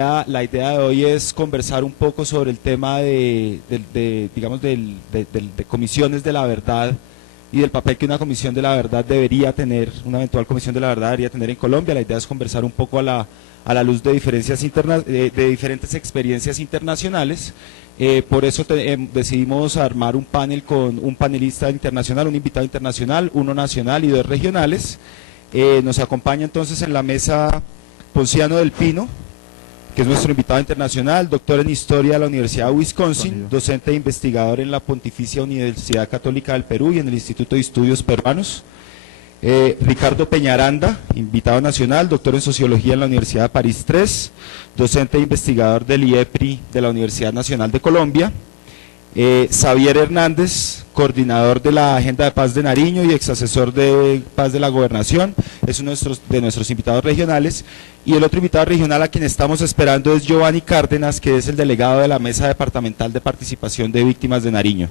La idea de hoy es conversar un poco sobre el tema digamos, de comisiones de la verdad y del papel que una comisión de la verdad debería tener, una eventual comisión de la verdad debería tener en Colombia. La idea es conversar un poco a la luz de de diferentes experiencias internacionales. Por eso decidimos armar un panel con un panelista internacional, un invitado internacional, uno nacional y dos regionales. Nos acompaña entonces en la mesa Ponciano del Pino, que es nuestro invitado internacional, doctor en Historia de la Universidad de Wisconsin, docente e investigador en la Pontificia Universidad Católica del Perú y en el Instituto de Estudios Peruanos. Ricardo Peñaranda, invitado nacional, doctor en Sociología en la Universidad de París III, docente e investigador del IEPRI de la Universidad Nacional de Colombia. Xavier Hernández, coordinador de la Agenda de Paz de Nariño y exasesor de Paz de la Gobernación, es uno de nuestros invitados regionales. Y el otro invitado regional a quien estamos esperando es Giovanni Cárdenas, que es el delegado de la Mesa Departamental de Participación de Víctimas de Nariño.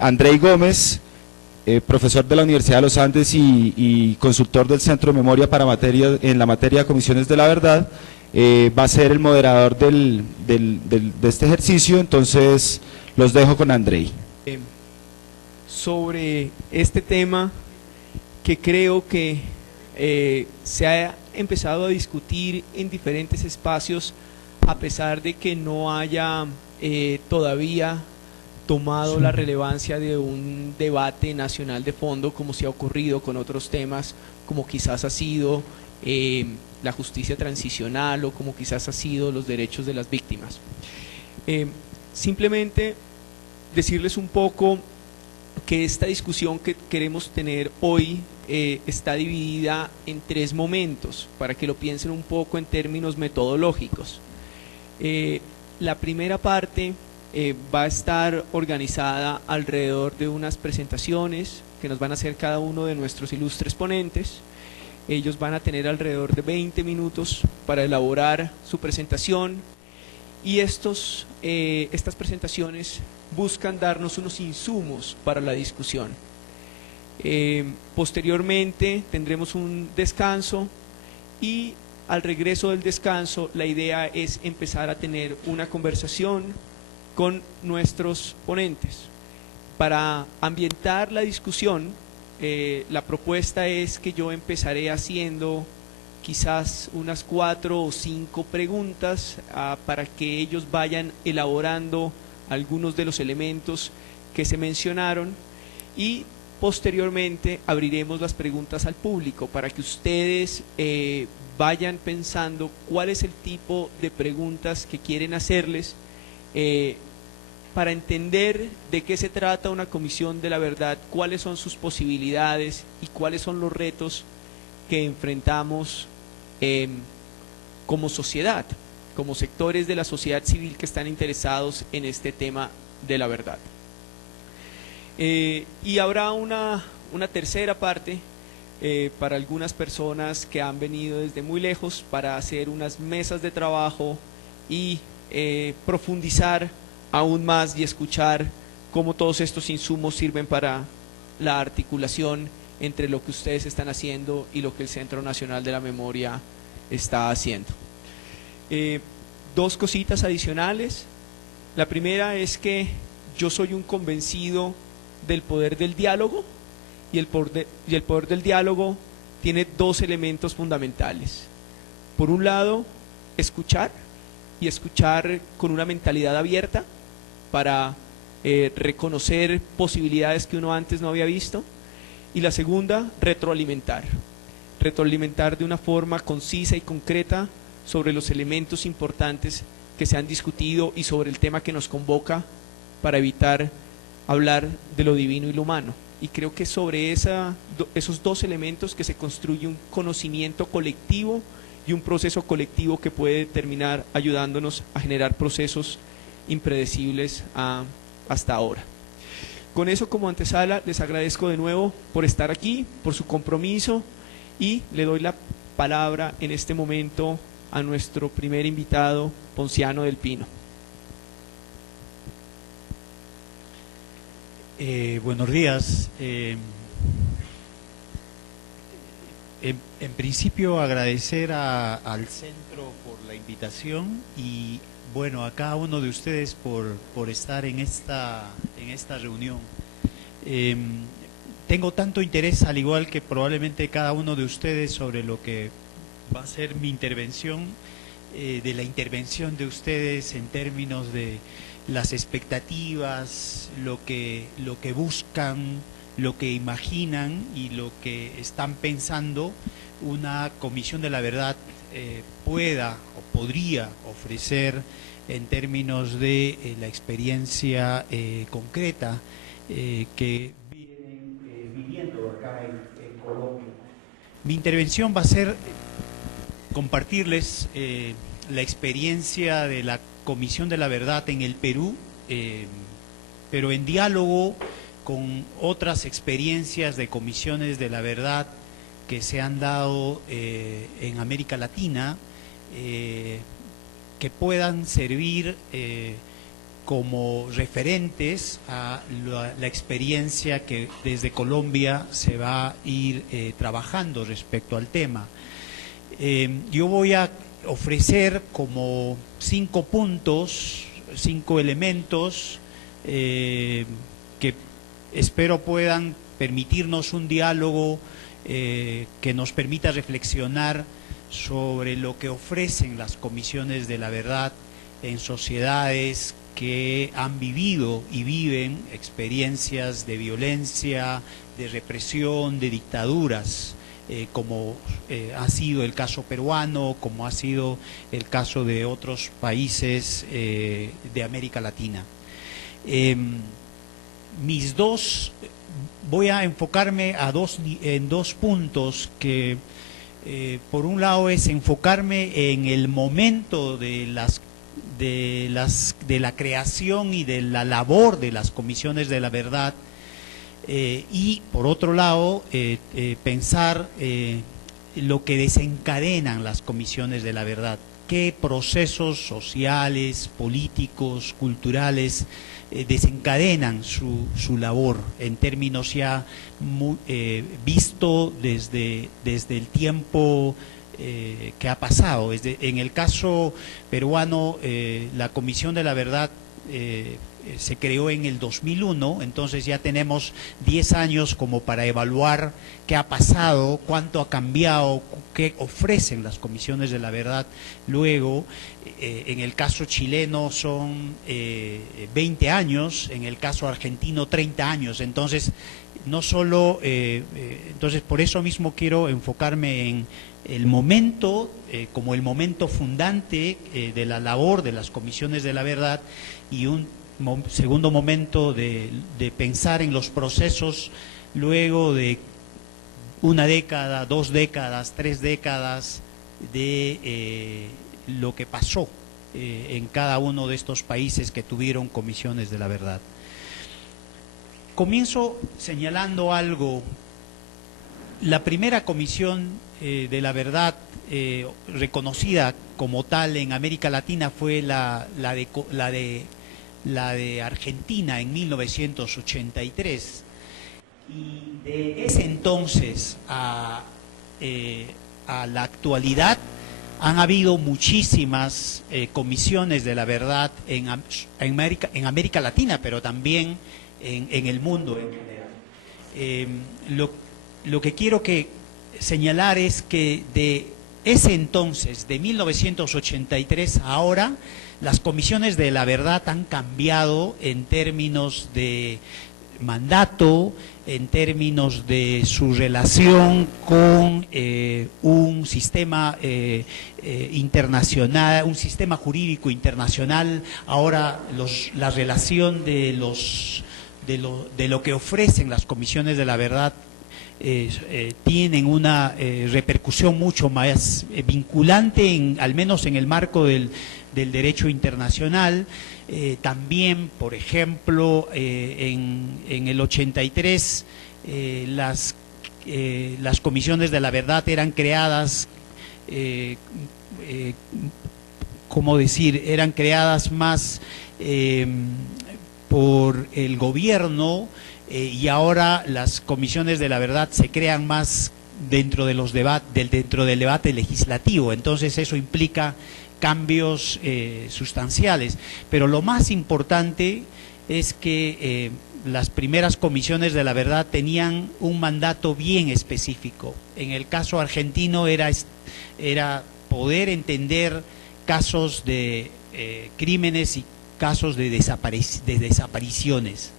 Andrei Gómez, profesor de la Universidad de los Andes y consultor del Centro de Memoria en la materia de Comisiones de la Verdad, va a ser el moderador de este ejercicio. Entonces los dejo con Andrei. Sobre este tema que creo que se ha empezado a discutir en diferentes espacios, a pesar de que no haya todavía tomado la relevancia de un debate nacional de fondo, como se ha ocurrido con otros temas, como quizás ha sido la justicia transicional o como quizás ha sido los derechos de las víctimas. Simplemente decirles un poco que esta discusión que queremos tener hoy está dividida en tres momentos, para que lo piensen un poco en términos metodológicos. La primera parte va a estar organizada alrededor de unas presentaciones que nos van a hacer cada uno de nuestros ilustres ponentes. Ellos van a tener alrededor de 20 minutos para elaborar su presentación y estas presentaciones buscan darnos unos insumos para la discusión. Posteriormente tendremos un descanso y al regreso del descanso la idea es empezar a tener una conversación con nuestros ponentes. Para ambientar la discusión, la propuesta es que yo empezaré haciendo quizás unas 4 o 5 preguntas para que ellos vayan elaborando algunos de los elementos que se mencionaron y posteriormente abriremos las preguntas al público para que ustedes vayan pensando cuál es el tipo de preguntas que quieren hacerles para entender de qué se trata una comisión de la verdad, cuáles son sus posibilidades y cuáles son los retos que enfrentamos como sociedad, como sectores de la sociedad civil que están interesados en este tema de la verdad. Y habrá una tercera parte para algunas personas que han venido desde muy lejos para hacer unas mesas de trabajo y profundizar aún más y escuchar cómo todos estos insumos sirven para la articulación entre lo que ustedes están haciendo y lo que el Centro Nacional de la Memoria está haciendo. Dos cositas adicionales. La primera es que yo soy un convencido del poder del diálogo y el poder del diálogo tiene dos elementos fundamentales. Por un lado, escuchar y escuchar con una mentalidad abierta para reconocer posibilidades que uno antes no había visto. Y la segunda, retroalimentar de una forma concisa y concreta sobre los elementos importantes que se han discutido y sobre el tema que nos convoca para evitar hablar de lo divino y lo humano. Y creo que sobre esos dos elementos que se construye un conocimiento colectivo y un proceso colectivo que puede terminar ayudándonos a generar procesos impredecibles hasta ahora. Con eso como antesala, les agradezco de nuevo por estar aquí, por su compromiso y le doy la palabra en este momento a nuestro primer invitado, Ponciano del Pino. Buenos días. En principio agradecer al centro por la invitación y bueno, a cada uno de ustedes por estar en esta reunión. Tengo tanto interés, al igual que probablemente cada uno de ustedes, sobre lo que va a ser mi intervención, de la intervención de ustedes en términos de las expectativas, lo que buscan, lo que imaginan y lo que están pensando una Comisión de la Verdad pueda o podría ofrecer en términos de la experiencia concreta que vienen viviendo acá en Colombia. Mi intervención va a ser compartirles la experiencia de la Comisión de la Verdad en el Perú, pero en diálogo con otras experiencias de comisiones de la verdad que se han dado en América Latina, que puedan servir como referentes a la experiencia que desde Colombia se va a ir trabajando respecto al tema. Yo voy a ofrecer como 5 puntos, 5 elementos que espero puedan permitirnos un diálogo que nos permita reflexionar sobre lo que ofrecen las comisiones de la verdad en sociedades que han vivido y viven experiencias de violencia, de represión, de dictaduras, como ha sido el caso peruano, como ha sido el caso de otros países de América Latina. Voy a enfocarme en dos puntos que por un lado es enfocarme en el momento de la creación y de la labor de las comisiones de la verdad y por otro lado pensar lo que desencadenan las comisiones de la verdad, qué procesos sociales, políticos, culturales desencadenan su labor en términos ya visto desde el tiempo que ha pasado. En el caso peruano, la Comisión de la Verdad se creó en el 2001, entonces ya tenemos 10 años como para evaluar qué ha pasado, cuánto ha cambiado, qué ofrecen las comisiones de la verdad. Luego, en el caso chileno son 20 años, en el caso argentino 30 años, entonces no solo, entonces por eso mismo quiero enfocarme en el momento, como el momento fundante de la labor de las comisiones de la verdad, y un segundo momento de pensar en los procesos luego de 1 década, 2 décadas, 3 décadas de lo que pasó en cada uno de estos países que tuvieron comisiones de la verdad. Comienzo señalando algo. La primera comisión de la verdad reconocida como tal en América Latina fue la de Argentina en 1983, y de ese entonces a la actualidad han habido muchísimas comisiones de la verdad en América Latina, pero también en el mundo en general. Lo que quiero señalar es que de ese entonces, de 1983 a ahora, las comisiones de la verdad han cambiado en términos de mandato, en términos de su relación con un sistema internacional, un sistema jurídico internacional. Ahora la relación de lo que ofrecen las comisiones de la verdad tienen una repercusión mucho más vinculante, al menos en el marco del derecho internacional. También, por ejemplo, en el 83 las comisiones de la verdad eran creadas, ¿cómo decir?, eran creadas más por el gobierno, y ahora las comisiones de la verdad se crean más dentro del debate legislativo. Entonces eso implica cambios sustanciales. Pero lo más importante es que las primeras comisiones de la verdad tenían un mandato bien específico. En el caso argentino era poder entender casos de crímenes y casos de desapariciones.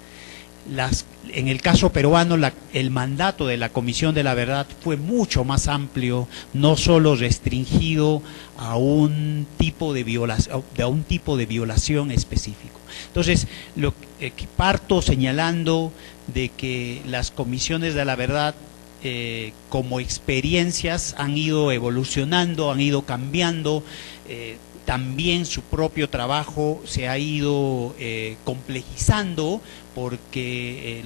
En el caso peruano, el mandato de la Comisión de la Verdad fue mucho más amplio, no solo restringido a un tipo de violación específico. Entonces, parto señalando de que las comisiones de la verdad como experiencias han ido evolucionando, han ido cambiando, también su propio trabajo se ha ido complejizando porque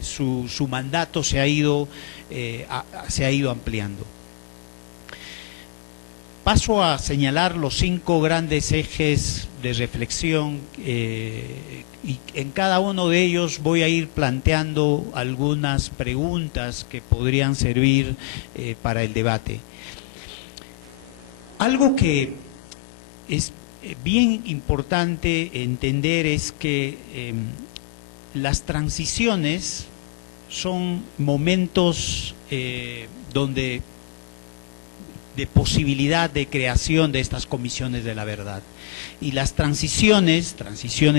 su mandato se ha ido ampliando. Paso a señalar los 5 grandes ejes de reflexión y en cada uno de ellos voy a ir planteando algunas preguntas que podrían servir para el debate. Algo que es bien importante entender es que las transiciones son momentos donde de posibilidad de creación de estas comisiones de la verdad. Y las transiciones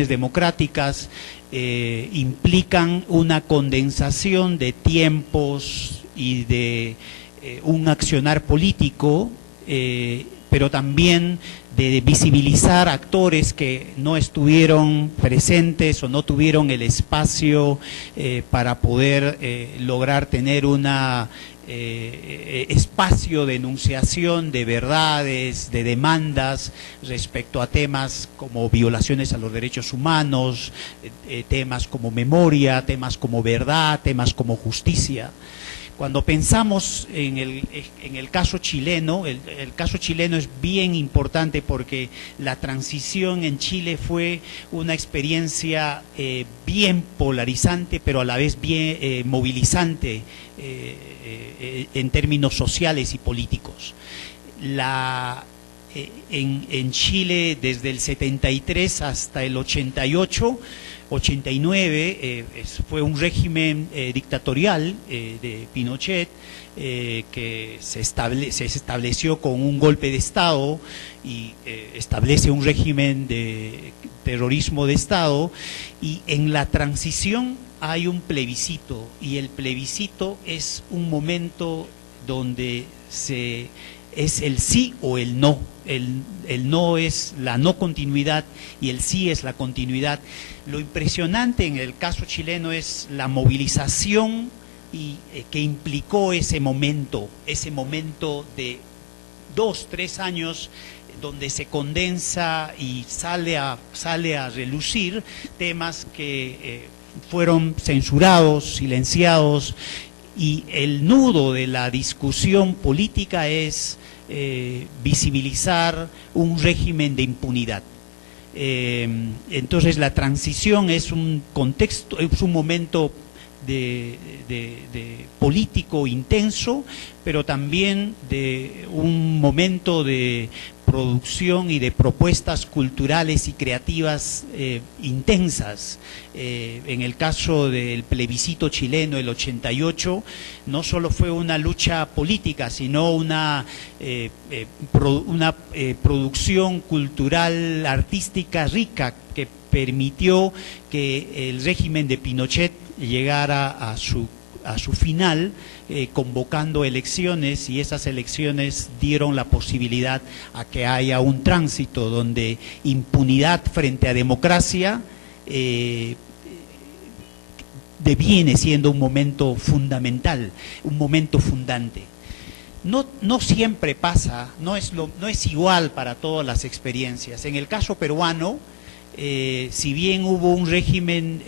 democráticas, implican una condensación de tiempos y de un accionar político, pero también de visibilizar actores que no estuvieron presentes o no tuvieron el espacio para poder lograr tener una espacio de enunciación de verdades, de demandas respecto a temas como violaciones a los derechos humanos, temas como memoria, temas como verdad, temas como justicia. Cuando pensamos en el caso chileno, el caso chileno es bien importante porque la transición en Chile fue una experiencia bien polarizante, pero a la vez bien movilizante en términos sociales y políticos. En Chile, desde el 73 hasta el 89, fue un régimen dictatorial de Pinochet que se estableció con un golpe de Estado y establece un régimen de terrorismo de Estado, y en la transición hay un plebiscito, y el plebiscito es un momento donde es el sí o el no. El no es la no continuidad y el sí es la continuidad. Lo impresionante en el caso chileno es la movilización que implicó ese momento de 2-3 años, donde se condensa y sale a relucir temas que fueron censurados, silenciados, y el nudo de la discusión política es visibilizar un régimen de impunidad. Entonces la transición es un contexto, es un momento de político intenso, pero también de un momento de producción y de propuestas culturales y creativas intensas. En el caso del plebiscito chileno, el 88, no solo fue una lucha política, sino una producción cultural, artística rica que permitió que el régimen de Pinochet llegara a su final, convocando elecciones, y esas elecciones dieron la posibilidad a que haya un tránsito donde impunidad frente a democracia deviene siendo un momento fundamental, un momento fundante. No siempre pasa, no es igual para todas las experiencias. En el caso peruano, si bien hubo un régimen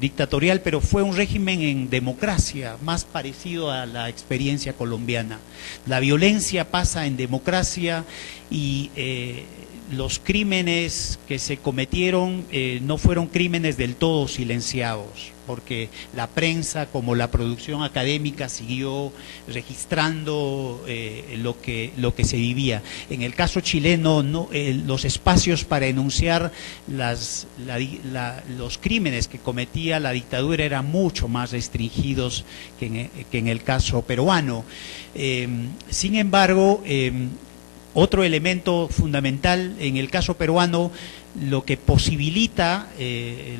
dictatorial, pero fue un régimen en democracia, más parecido a la experiencia colombiana. La violencia pasa en democracia y los crímenes que se cometieron no fueron crímenes del todo silenciados, porque la prensa como la producción académica siguió registrando lo que se vivía. En el caso chileno, los espacios para enunciar los crímenes que cometía la dictadura eran mucho más restringidos que en el caso peruano. Sin embargo, otro elemento fundamental en el caso peruano, lo que posibilita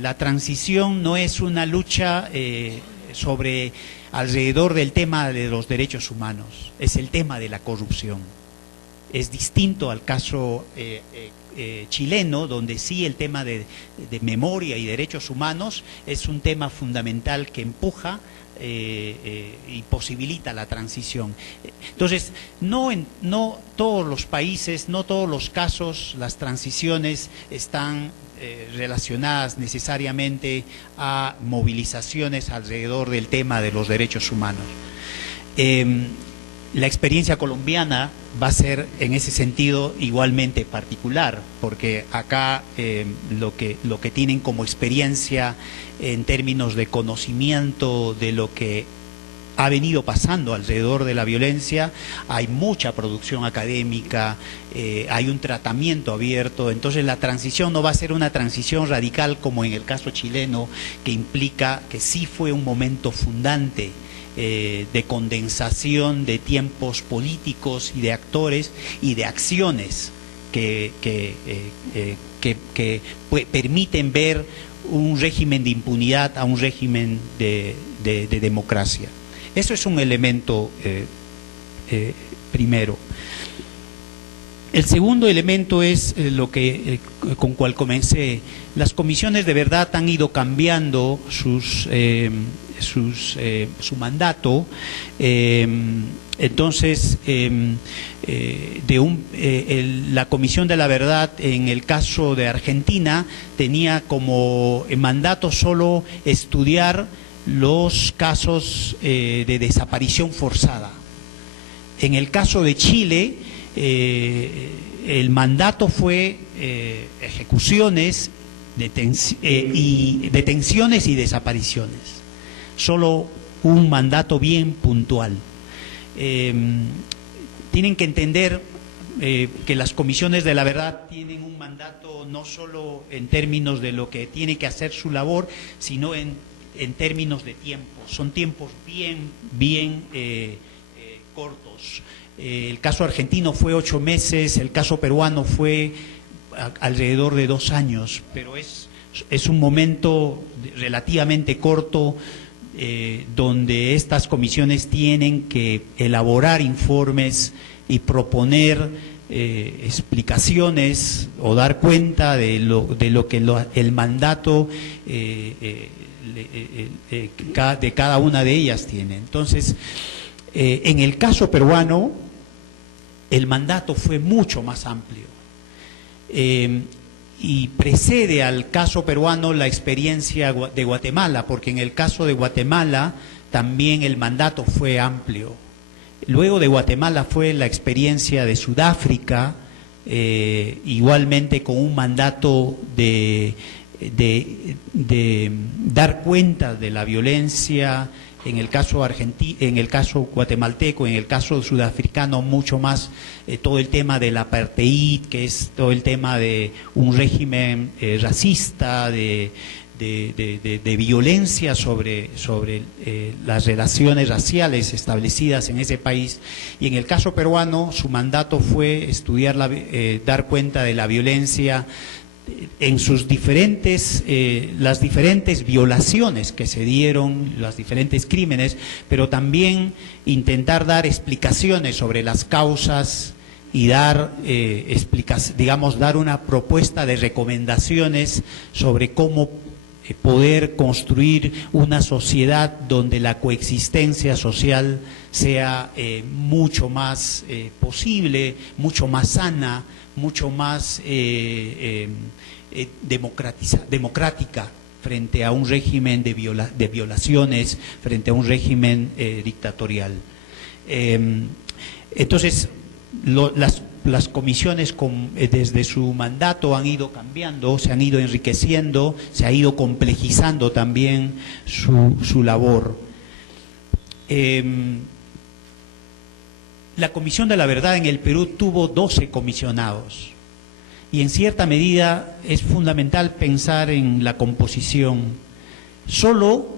la transición no es una lucha alrededor del tema de los derechos humanos, es el tema de la corrupción. Es distinto al caso chileno, donde sí el tema de memoria y derechos humanos es un tema fundamental que empuja y posibilita la transición. Entonces, no todos los países, no todos los casos, las transiciones están relacionadas necesariamente a movilizaciones alrededor del tema de los derechos humanos. La experiencia colombiana va a ser en ese sentido igualmente particular, porque acá lo que tienen como experiencia en términos de conocimiento de lo que ha venido pasando alrededor de la violencia, hay mucha producción académica, hay un tratamiento abierto. Entonces la transición no va a ser una transición radical como en el caso chileno, que implica que sí fue un momento fundante de condensación de tiempos políticos y de actores y de acciones que permiten ver un régimen de impunidad a un régimen de democracia. Eso es un elemento primero. El segundo elemento es lo que con cual comencé. Las comisiones de verdad han ido cambiando su mandato. Entonces, la Comisión de la Verdad en el caso de Argentina tenía como mandato solo estudiar los casos de desaparición forzada. En el caso de Chile, el mandato fue ejecuciones, detenciones y desapariciones. Solo un mandato bien puntual. Tienen que entender que las comisiones de la verdad tienen un mandato no solo en términos de lo que tiene que hacer su labor, sino en términos de tiempo. Son tiempos bien cortos. El caso argentino fue 8 meses, el caso peruano fue alrededor de 2 años, pero es un momento relativamente corto donde estas comisiones tienen que elaborar informes y proponer explicaciones o dar cuenta de lo que el mandato de cada una de ellas tiene. Entonces, en el caso peruano, el mandato fue mucho más amplio. Y precede al caso peruano la experiencia de Guatemala, porque en el caso de Guatemala también el mandato fue amplio. Luego de Guatemala fue la experiencia de Sudáfrica, igualmente con un mandato de dar cuenta de la violencia. En el caso en el caso guatemalteco, en el caso sudafricano, mucho más todo el tema del apartheid, que es todo el tema de un régimen racista, de violencia sobre las relaciones raciales establecidas en ese país. Y en el caso peruano, su mandato fue estudiar, dar cuenta de la violencia en sus las diferentes violaciones que se dieron, los diferentes crímenes, pero también intentar dar explicaciones sobre las causas y dar dar una propuesta de recomendaciones sobre cómo poder construir una sociedad donde la coexistencia social sea mucho más posible, mucho más sana, mucho más democrática frente a un régimen de violaciones, frente a un régimen dictatorial. Entonces, las comisiones desde su mandato han ido cambiando, se han ido enriqueciendo, se ha ido complejizando también su labor. La Comisión de la Verdad en el Perú tuvo 12 comisionados y en cierta medida es fundamental pensar en la composición. Solo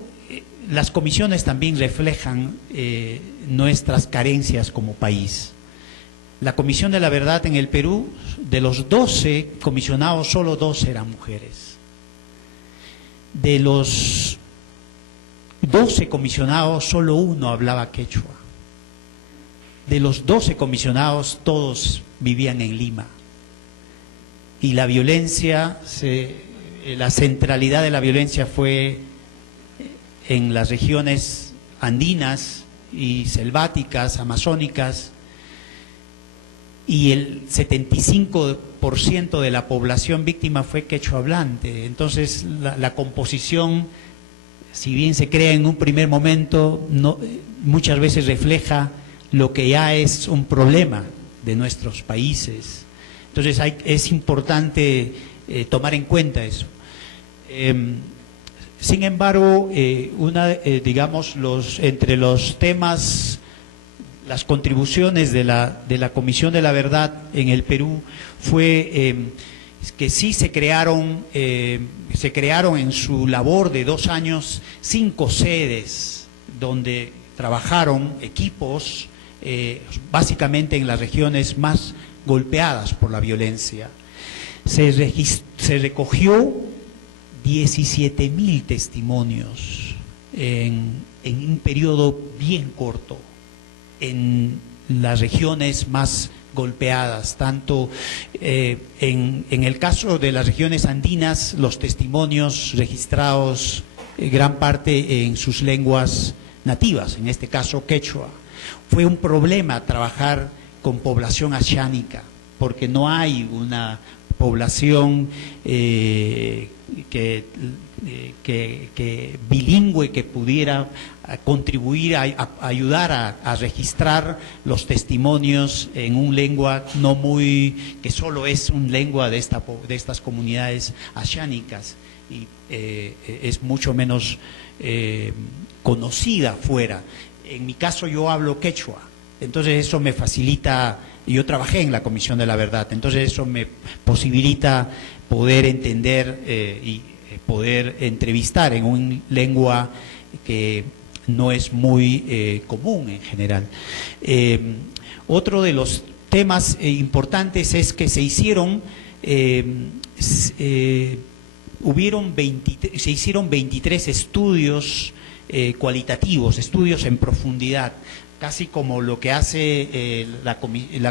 las comisiones también reflejan nuestras carencias como país. La Comisión de la Verdad en el Perú, de los 12 comisionados, solo 2 eran mujeres. De los 12 comisionados, solo 1 hablaba quechua. De los 12 comisionados, todos vivían en Lima. Y la violencia, la centralidad de la violencia fue en las regiones andinas y selváticas, amazónicas, y el 75% de la población víctima fue quechua hablante. Entonces la composición, si bien se crea en un primer momento, muchas veces refleja lo que ya es un problema de nuestros países. Entonces es importante tomar en cuenta eso. Sin embargo, digamos, entre los temas, las contribuciones de la Comisión de la Verdad en el Perú fue que sí se crearon en su labor de 2 años 5 sedes donde trabajaron equipos básicamente en las regiones más golpeadas por la violencia. Se recogió 17.000 testimonios en un periodo bien corto en las regiones más golpeadas, tanto en el caso de las regiones andinas, los testimonios registrados gran parte en sus lenguas nativas, en este caso quechua. Fue un problema trabajar con población ashánica, porque no hay una población bilingüe que pudiera contribuir a ayudar a registrar los testimonios en un lengua que solo es un lengua de estas comunidades ashánicas y es mucho menos conocida fuera. En mi caso yo hablo quechua, entonces eso me facilita. Yo trabajé en la Comisión de la Verdad, entonces eso me posibilita poder entender y poder entrevistar en una lengua que no es muy común en general. Otro de los temas importantes es que se hicieron 23 estudios cualitativos, estudios en profundidad, casi como lo que hace la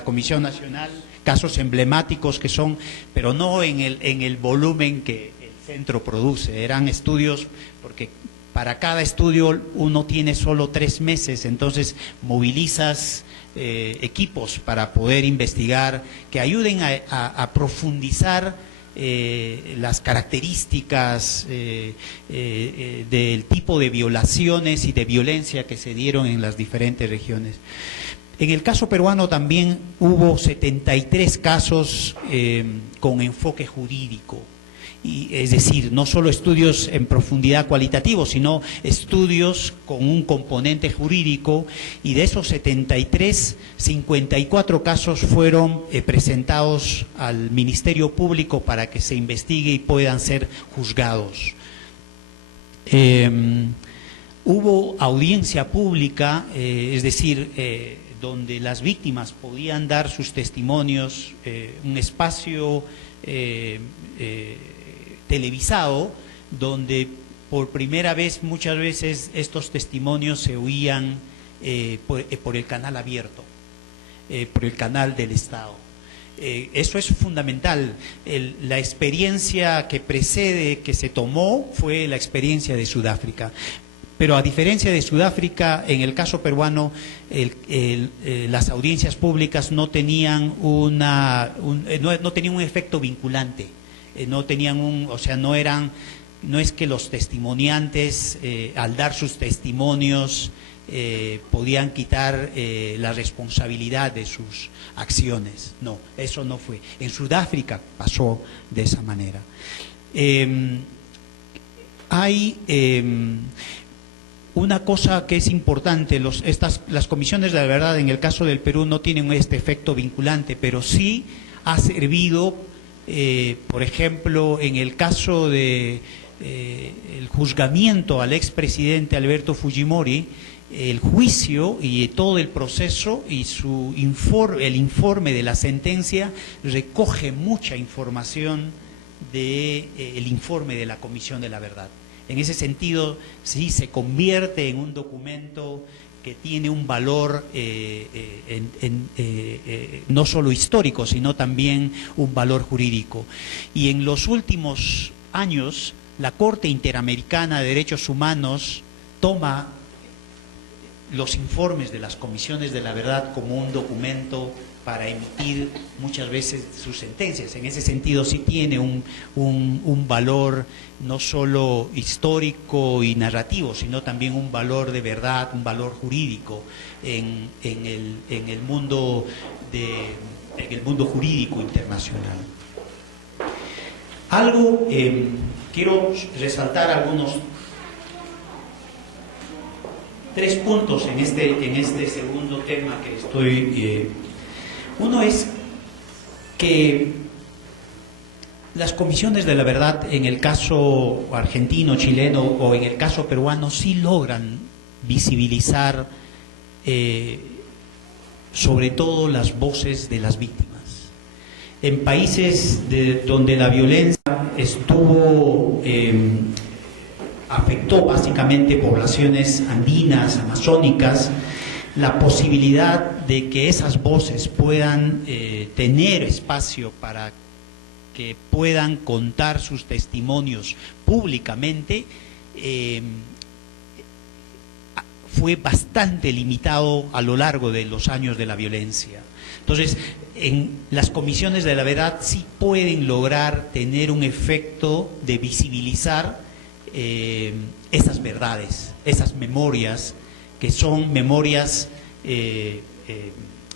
Comisión Nacional, casos emblemáticos que son, pero no en el volumen que el centro produce. Eran estudios, porque para cada estudio uno tiene solo 3 meses, entonces movilizas equipos para poder investigar, que ayuden a profundizar las características del tipo de violaciones y de violencia que se dieron en las diferentes regiones. En el caso peruano también hubo 73 casos con enfoque jurídico. Y, es decir, no solo estudios en profundidad cualitativos, sino estudios con un componente jurídico, y de esos 73, 54 casos fueron presentados al Ministerio Público para que se investigue y puedan ser juzgados. Hubo audiencia pública, es decir, donde las víctimas podían dar sus testimonios, un espacio televisado, donde por primera vez, muchas veces, estos testimonios se oían por el canal abierto, por el canal del Estado. Eso es fundamental. La experiencia que se tomó fue la experiencia de Sudáfrica. Pero a diferencia de Sudáfrica, en el caso peruano, las audiencias públicas no tenían un efecto vinculante. No tenían no es que los testimoniantes al dar sus testimonios podían quitar la responsabilidad de sus acciones. No, eso no fue. En Sudáfrica pasó de esa manera. Hay una cosa que es importante, las comisiones de la verdad en el caso del Perú no tienen este efecto vinculante, pero sí ha servido, por ejemplo, en el caso de el juzgamiento al expresidente Alberto Fujimori, el juicio y todo el proceso y el informe de la sentencia recoge mucha información del informe de la Comisión de la Verdad. En ese sentido, sí se convierte en un documento que tiene un valor no solo histórico, sino también un valor jurídico. Y en los últimos años, la Corte Interamericana de Derechos Humanos toma los informes de las comisiones de la verdad como un documento para emitir muchas veces sus sentencias. En ese sentido sí tiene un valor no solo histórico y narrativo, sino también un valor de verdad, un valor jurídico en el mundo jurídico internacional. Quiero resaltar algunos 3 puntos en este segundo tema que estoy... Uno es que las comisiones de la verdad en el caso argentino, chileno o en el caso peruano sí logran visibilizar sobre todo las voces de las víctimas. En países donde la violencia afectó básicamente poblaciones andinas, amazónicas, la posibilidad de que esas voces puedan tener espacio para que puedan contar sus testimonios públicamente fue bastante limitado a lo largo de los años de la violencia. Entonces, en las comisiones de la verdad sí pueden lograr tener un efecto de visibilizar esas verdades, esas memorias, que son memorias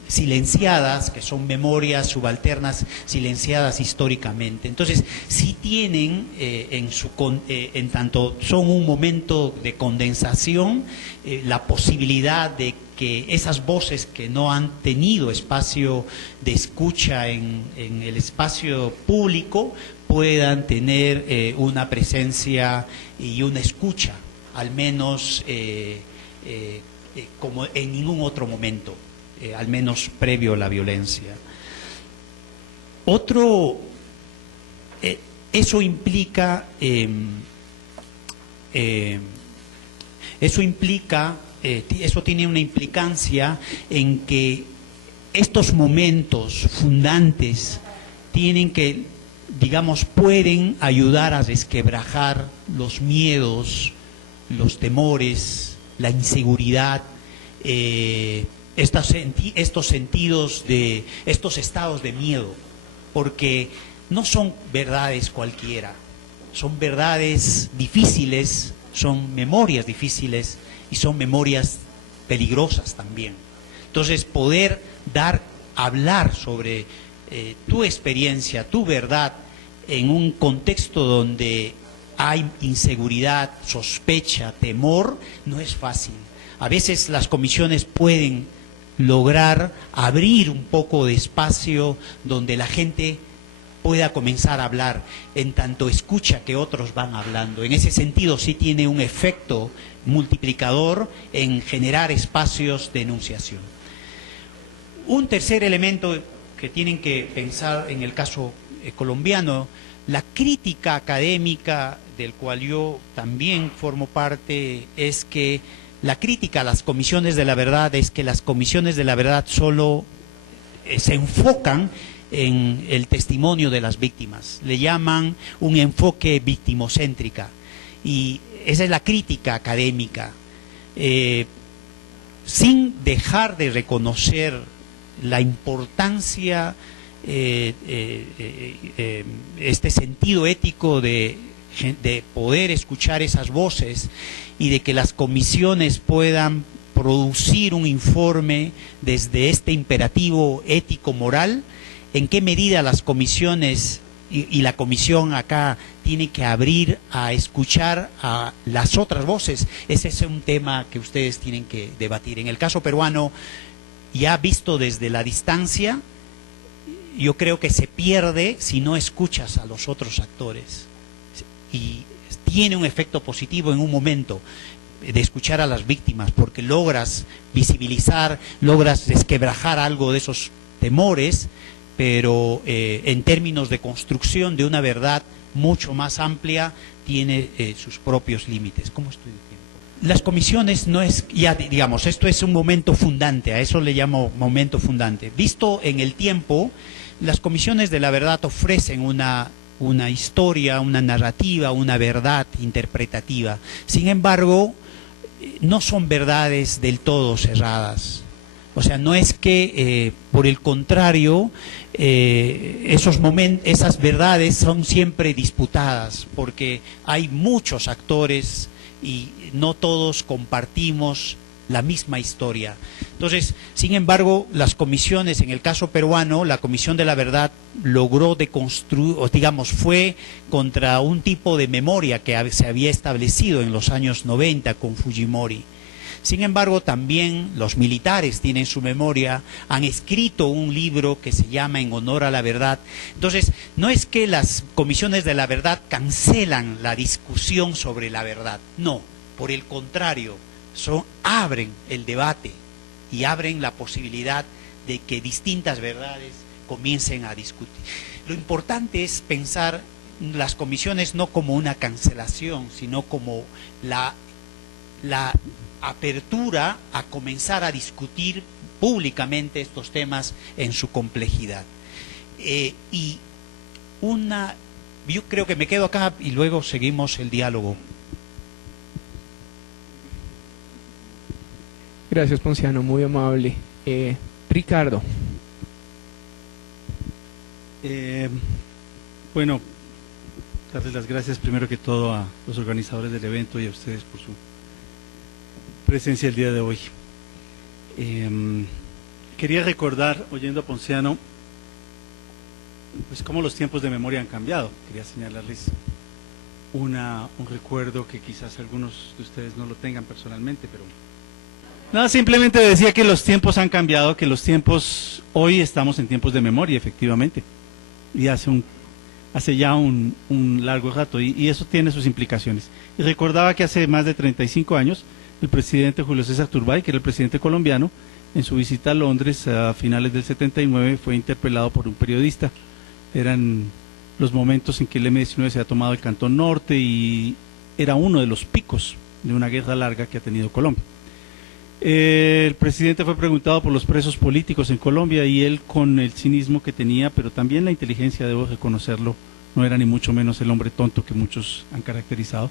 silenciadas, que son memorias subalternas silenciadas históricamente. Entonces, sí tienen, en tanto son un momento de condensación, la posibilidad de que esas voces que no han tenido espacio de escucha en el espacio público puedan tener una presencia y una escucha, al menos como en ningún otro momento, al menos previo a la violencia. Eso tiene una implicancia en que estos momentos fundantes pueden ayudar a resquebrajar los miedos, los temores, la inseguridad, estos estados de miedo, porque no son verdades cualquiera, son verdades difíciles, son memorias difíciles y son memorias peligrosas también. Entonces, poder hablar sobre tu experiencia, tu verdad, en un contexto donde hay inseguridad, sospecha, temor, no es fácil. A veces las comisiones pueden lograr abrir un poco de espacio donde la gente pueda comenzar a hablar, en tanto escucha que otros van hablando. En ese sentido sí tiene un efecto multiplicador en generar espacios de enunciación. Un tercer elemento que tienen que pensar en el caso colombiano, la crítica académica del cual yo también formo parte, es que la crítica a las comisiones de la verdad es que las comisiones de la verdad solo se enfocan en el testimonio de las víctimas. Le llaman un enfoque victimocéntrica. Y esa es la crítica académica. Sin dejar de reconocer la importancia, este sentido ético de poder escuchar esas voces y de que las comisiones puedan producir un informe desde este imperativo ético-moral, en qué medida las comisiones y la comisión acá tiene que abrir a escuchar a las otras voces. Ese es un tema que ustedes tienen que debatir. En el caso peruano, ya visto desde la distancia, yo creo que se pierde si no escuchas a los otros actores. Y tiene un efecto positivo en un momento de escuchar a las víctimas, porque logras visibilizar, logras desquebrajar algo de esos temores, pero en términos de construcción de una verdad mucho más amplia, tiene sus propios límites. ¿Cómo estoy de tiempo? Las comisiones no es, ya digamos, esto es un momento fundante, a eso le llamo momento fundante. Visto en el tiempo, las comisiones de la verdad ofrecen una historia, una narrativa, una verdad interpretativa. Sin embargo, no son verdades del todo cerradas. O sea, no es que, por el contrario, esas verdades son siempre disputadas, porque hay muchos actores y no todos compartimos la misma historia. Entonces, sin embargo, las comisiones, en el caso peruano, la Comisión de la Verdad logró deconstruir, o digamos, fue contra un tipo de memoria que se había establecido en los años 90 con Fujimori. Sin embargo, también los militares tienen su memoria, han escrito un libro que se llama En honor a la verdad. Entonces, no es que las comisiones de la verdad cancelan la discusión sobre la verdad, no, por el contrario, abren el debate y abren la posibilidad de que distintas verdades comiencen a discutir. Lo importante es pensar las comisiones no como una cancelación, sino como la apertura a comenzar a discutir públicamente estos temas en su complejidad. Yo creo que me quedo acá y luego seguimos el diálogo. Gracias, Ponciano, muy amable. Ricardo. Bueno, darles las gracias primero que todo a los organizadores del evento y a ustedes por su presencia el día de hoy. Quería recordar, oyendo a Ponciano, pues cómo los tiempos de memoria han cambiado. Quería señalarles un recuerdo que quizás algunos de ustedes no lo tengan personalmente, pero nada, simplemente decía que los tiempos han cambiado, que los tiempos, hoy estamos en tiempos de memoria, efectivamente, y hace ya un largo rato, y eso tiene sus implicaciones. Y recordaba que hace más de 35 años, el presidente Julio César Turbay, que era el presidente colombiano, en su visita a Londres a finales del 79, fue interpelado por un periodista. Eran los momentos en que el M-19 se ha tomado el Cantón Norte y era uno de los picos de una guerra larga que ha tenido Colombia. El presidente fue preguntado por los presos políticos en Colombia y él, con el cinismo que tenía, pero también la inteligencia, debo reconocerlo, no era ni mucho menos el hombre tonto que muchos han caracterizado,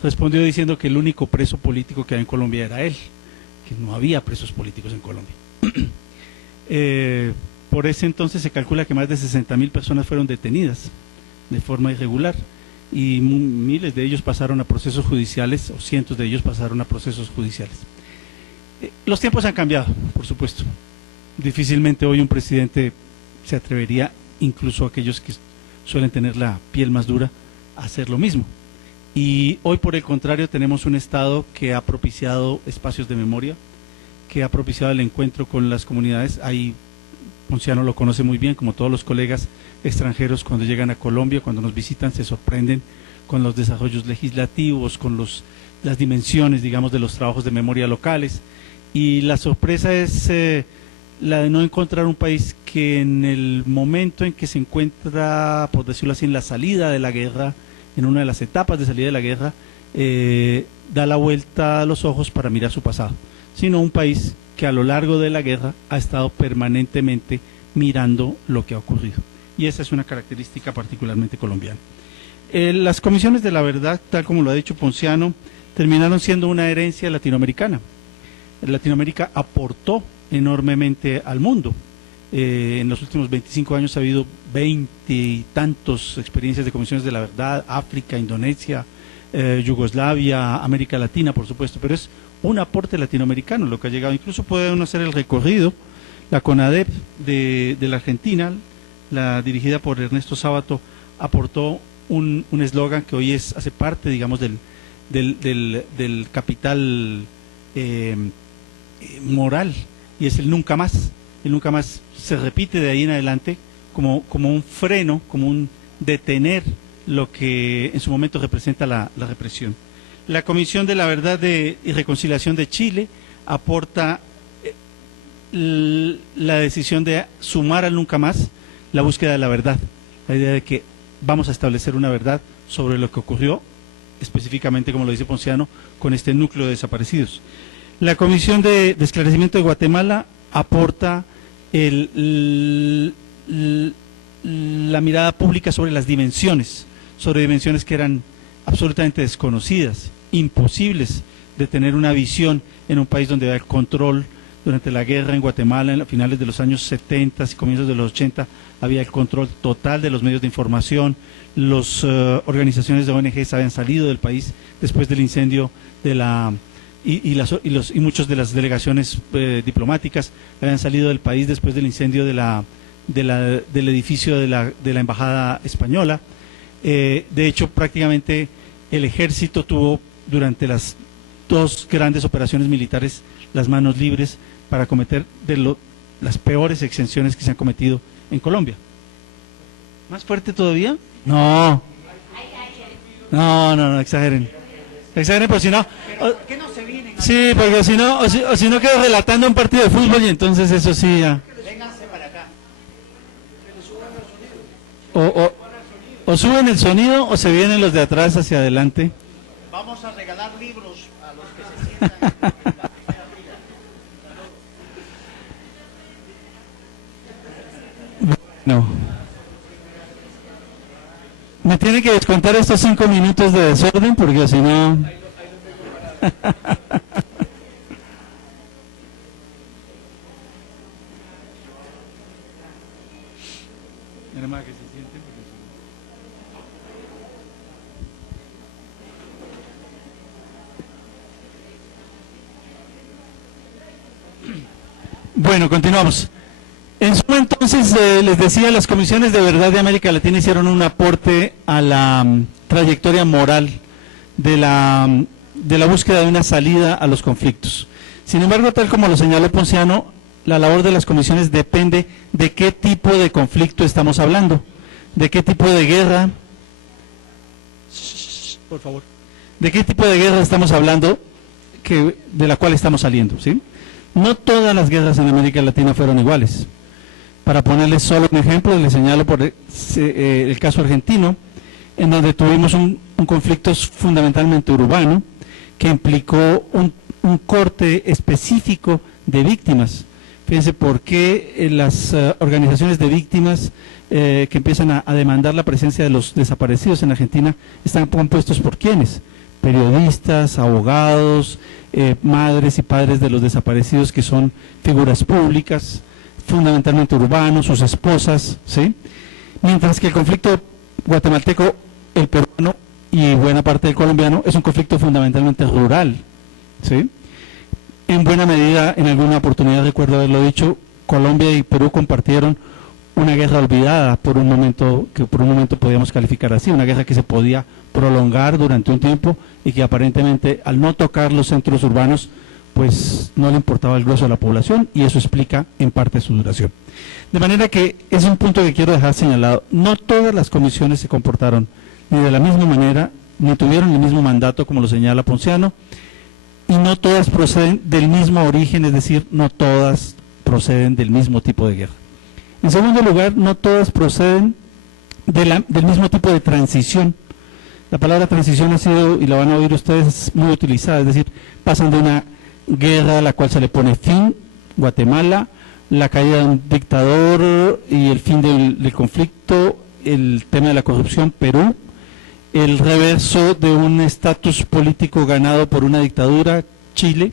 respondió diciendo que el único preso político que había en Colombia era él, que no había presos políticos en Colombia. Por ese entonces se calcula que más de 60.000 personas fueron detenidas de forma irregular y miles de ellos pasaron a procesos judiciales, o cientos de ellos pasaron a procesos judiciales. Los tiempos han cambiado, por supuesto. Difícilmente hoy un presidente se atrevería, incluso aquellos que suelen tener la piel más dura, a hacer lo mismo. Y hoy, por el contrario, tenemos un Estado que ha propiciado espacios de memoria, que ha propiciado el encuentro con las comunidades. Ahí Ponciano lo conoce muy bien, como todos los colegas extranjeros, cuando llegan a Colombia, cuando nos visitan, se sorprenden con los desarrollos legislativos, con las dimensiones, digamos, de los trabajos de memoria locales. Y la sorpresa es la de no encontrar un país que en el momento en que se encuentra, por decirlo así, en la salida de la guerra, en una de las etapas de salida de la guerra, da la vuelta a los ojos para mirar su pasado, sino un país que a lo largo de la guerra ha estado permanentemente mirando lo que ha ocurrido. Y esa es una característica particularmente colombiana. Las comisiones de la verdad, tal como lo ha dicho Ponciano, terminaron siendo una herencia latinoamericana. Latinoamérica aportó enormemente al mundo. En los últimos 25 años ha habido 20 y tantos experiencias de comisiones de la verdad, África, Indonesia, Yugoslavia, América Latina, por supuesto, pero es un aporte latinoamericano lo que ha llegado. Incluso puede uno hacer el recorrido. La CONADEP de la Argentina, la dirigida por Ernesto Sábato, aportó un eslogan que hoy hace parte, digamos, del capital moral, y es el nunca más. El nunca más se repite de ahí en adelante como un freno, como un detener lo que en su momento representa la represión. La Comisión de la Verdad y Reconciliación de Chile aporta la decisión de sumar al nunca más la búsqueda de la verdad, la idea de que vamos a establecer una verdad sobre lo que ocurrió, específicamente, como lo dice Ponciano, con este núcleo de desaparecidos. La Comisión de Esclarecimiento de Guatemala aporta la mirada pública sobre las dimensiones, que eran absolutamente desconocidas, imposibles de tener una visión en un país donde había el control. Durante la guerra en Guatemala, en finales de los años 70 y comienzos de los 80, había el control total de los medios de información. Las organizaciones de ONGs habían salido del país después del incendio y muchas de las delegaciones diplomáticas habían salido del país después del incendio del edificio de la embajada española. De hecho, prácticamente el ejército tuvo durante las dos grandes operaciones militares las manos libres para cometer las peores exenciones que se han cometido en Colombia. ¿Más fuerte todavía? No, exageren. Exageren, porque si no... ¿Qué no se vienen? Sí, porque si no quedo relatando un partido de fútbol y entonces eso sí ya... Vénganse para acá. O suben el sonido o se vienen los de atrás hacia adelante. Vamos a regalar libros a los que se sientan en la primera fila. No. Me tiene que descontar estos 5 minutos de desorden porque si no... Bueno, continuamos. En suma, entonces, les decía, las comisiones de verdad de América Latina hicieron un aporte a la trayectoria moral de la búsqueda de una salida a los conflictos. Sin embargo, tal como lo señaló Ponciano, la labor de las comisiones depende de qué tipo de conflicto estamos hablando, de qué tipo de guerra, por favor, de qué tipo de guerra estamos hablando, de la cual estamos saliendo, ¿sí? No todas las guerras en América Latina fueron iguales. Para ponerles solo un ejemplo, les señalo por el caso argentino, en donde tuvimos un conflicto fundamentalmente urbano, que implicó un corte específico de víctimas. Fíjense por qué las organizaciones de víctimas que empiezan a demandar la presencia de los desaparecidos en Argentina están compuestos por ¿quiénes? Periodistas, abogados, madres y padres de los desaparecidos, que son figuras públicas, fundamentalmente urbanos, sus esposas, ¿sí? Mientras que el conflicto guatemalteco, el peruano y buena parte del colombiano es un conflicto fundamentalmente rural, ¿sí? En buena medida, en alguna oportunidad recuerdo haberlo dicho, Colombia y Perú compartieron una guerra olvidada por un momento, que por un momento podíamos calificar así, una guerra que se podía prolongar durante un tiempo y que aparentemente al no tocar los centros urbanos pues no le importaba el grueso de la población, y eso explica en parte su duración. De manera que es un punto que quiero dejar señalado: no todas las comisiones se comportaron ni de la misma manera, ni tuvieron el mismo mandato, como lo señala Ponciano, y no todas proceden del mismo origen, es decir, no todas proceden del mismo tipo de guerra. En segundo lugar, no todas proceden del mismo tipo de transición. La palabra transición ha sido, y la van a oír ustedes, muy utilizada, es decir, pasan de una guerra a la cual se le pone fin, Guatemala, la caída de un dictador y el fin del conflicto, el tema de la corrupción, Perú, el reverso de un estatus político ganado por una dictadura, Chile,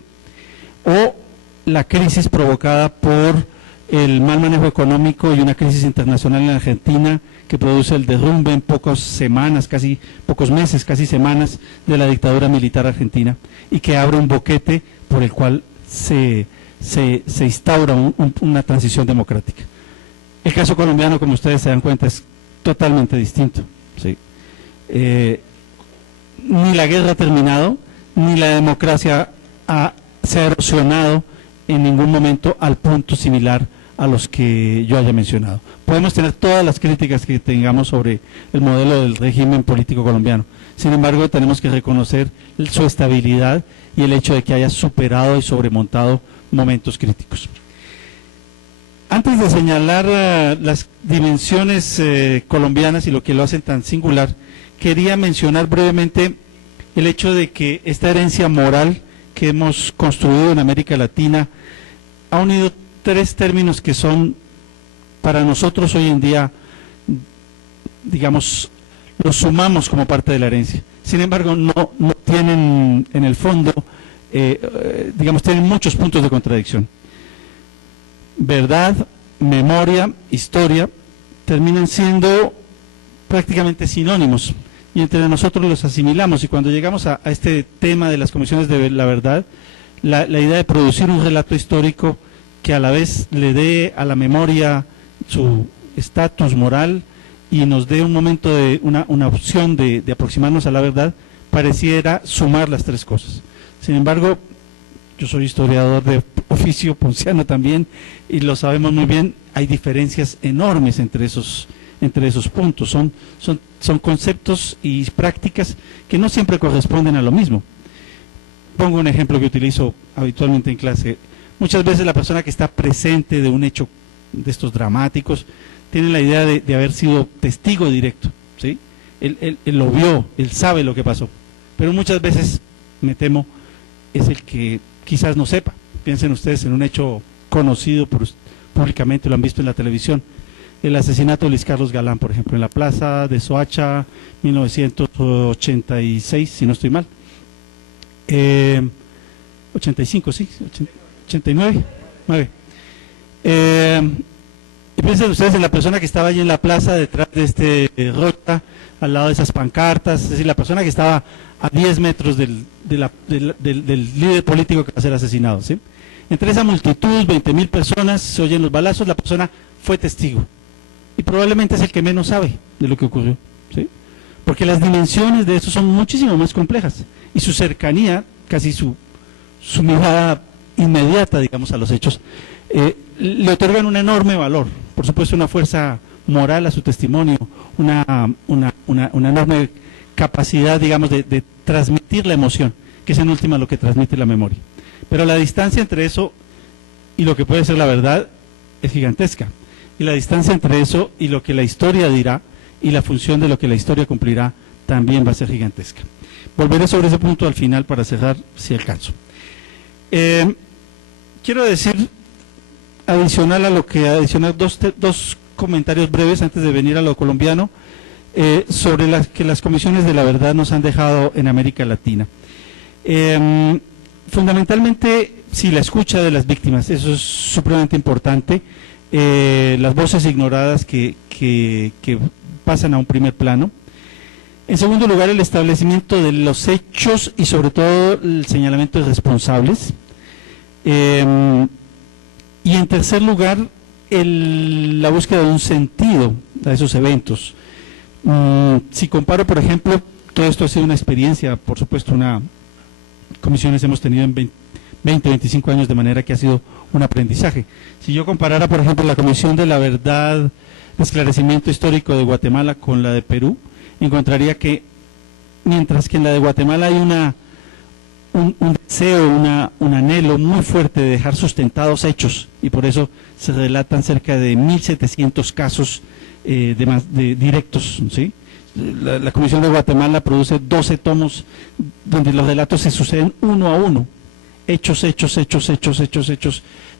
o la crisis provocada por el mal manejo económico y una crisis internacional en Argentina que produce el derrumbe en pocas semanas, casi pocos meses, casi semanas, de la dictadura militar argentina, y que abre un boquete por el cual se instaura una transición democrática. El caso colombiano, como ustedes se dan cuenta, es totalmente distinto. ¿Sí? Ni la guerra ha terminado, ni la democracia se ha erosionado en ningún momento al punto similar a los que yo haya mencionado. Podemos tener todas las críticas que tengamos sobre el modelo del régimen político colombiano. Sin embargo, tenemos que reconocer su estabilidad y el hecho de que haya superado y sobremontado momentos críticos. Antes de señalar las dimensiones colombianas y lo que lo hacen tan singular, quería mencionar brevemente el hecho de que esta herencia moral que hemos construido en América Latina ha unido tres términos que son para nosotros hoy en día, digamos, los sumamos como parte de la herencia. Sin embargo, no tienen en el fondo, digamos, tienen muchos puntos de contradicción. Verdad, memoria, historia, terminan siendo prácticamente sinónimos y entre nosotros los asimilamos, y cuando llegamos a este tema de las comisiones de la verdad, la idea de producir un relato histórico que a la vez le dé a la memoria su estatus moral y nos dé un momento de una opción de aproximarnos a la verdad, pareciera sumar las tres cosas. Sin embargo, yo soy historiador de oficio, ponciano también, y lo sabemos muy bien, hay diferencias enormes entre esos puntos, son conceptos y prácticas que no siempre corresponden a lo mismo. Pongo un ejemplo que utilizo habitualmente en clase. Muchas veces la persona que está presente de un hecho de estos dramáticos tiene la idea de haber sido testigo directo, ¿sí? Él lo vio, él sabe lo que pasó, pero muchas veces, me temo, es el que quizás no sepa. Piensen ustedes en un hecho conocido públicamente, lo han visto en la televisión, el asesinato de Luis Carlos Galán, por ejemplo, en la plaza de Soacha, 1986, si no estoy mal. 85, sí, 89, 9. Y piensen ustedes en la persona que estaba allí en la plaza, detrás de este Rocha, al lado de esas pancartas, es decir, la persona que estaba a 10 metros del líder político que va a ser asesinado, ¿sí? Entre esa multitud, 20.000 personas, se oyen los balazos, la persona fue testigo. Y probablemente es el que menos sabe de lo que ocurrió, ¿sí? Porque las dimensiones de eso son muchísimo más complejas. Y su cercanía, casi su mirada inmediata, digamos, a los hechos, le otorgan un enorme valor. Por supuesto, una fuerza moral a su testimonio, una enorme capacidad, digamos, de transmitir la emoción, que es en última lo que transmite la memoria. Pero la distancia entre eso y lo que puede ser la verdad es gigantesca. Y la distancia entre eso y lo que la historia dirá y la función de lo que la historia cumplirá también va a ser gigantesca. Volveré sobre ese punto al final para cerrar, si alcanzo. Quiero decir, adicionar dos comentarios breves antes de venir a lo colombiano, sobre que las comisiones de la verdad nos han dejado en América Latina. Fundamentalmente, sí, la escucha de las víctimas, eso es supremamente importante. Las voces ignoradas que pasan a un primer plano. En segundo lugar, el establecimiento de los hechos y sobre todo el señalamiento de responsables. Y en tercer lugar, la búsqueda de un sentido a esos eventos. Si comparo, por ejemplo, todo esto ha sido una experiencia, por supuesto, comisiones hemos tenido en 20, 25 años, de manera que ha sido un aprendizaje. Si yo comparara, por ejemplo, la Comisión de la Verdad, de Esclarecimiento Histórico de Guatemala con la de Perú, encontraría que, mientras que en la de Guatemala hay un deseo, un anhelo muy fuerte de dejar sustentados hechos, y por eso se relatan cerca de 1.700 casos directos, ¿sí? La Comisión de Guatemala produce 12 tomos donde los relatos se suceden uno a uno, hechos,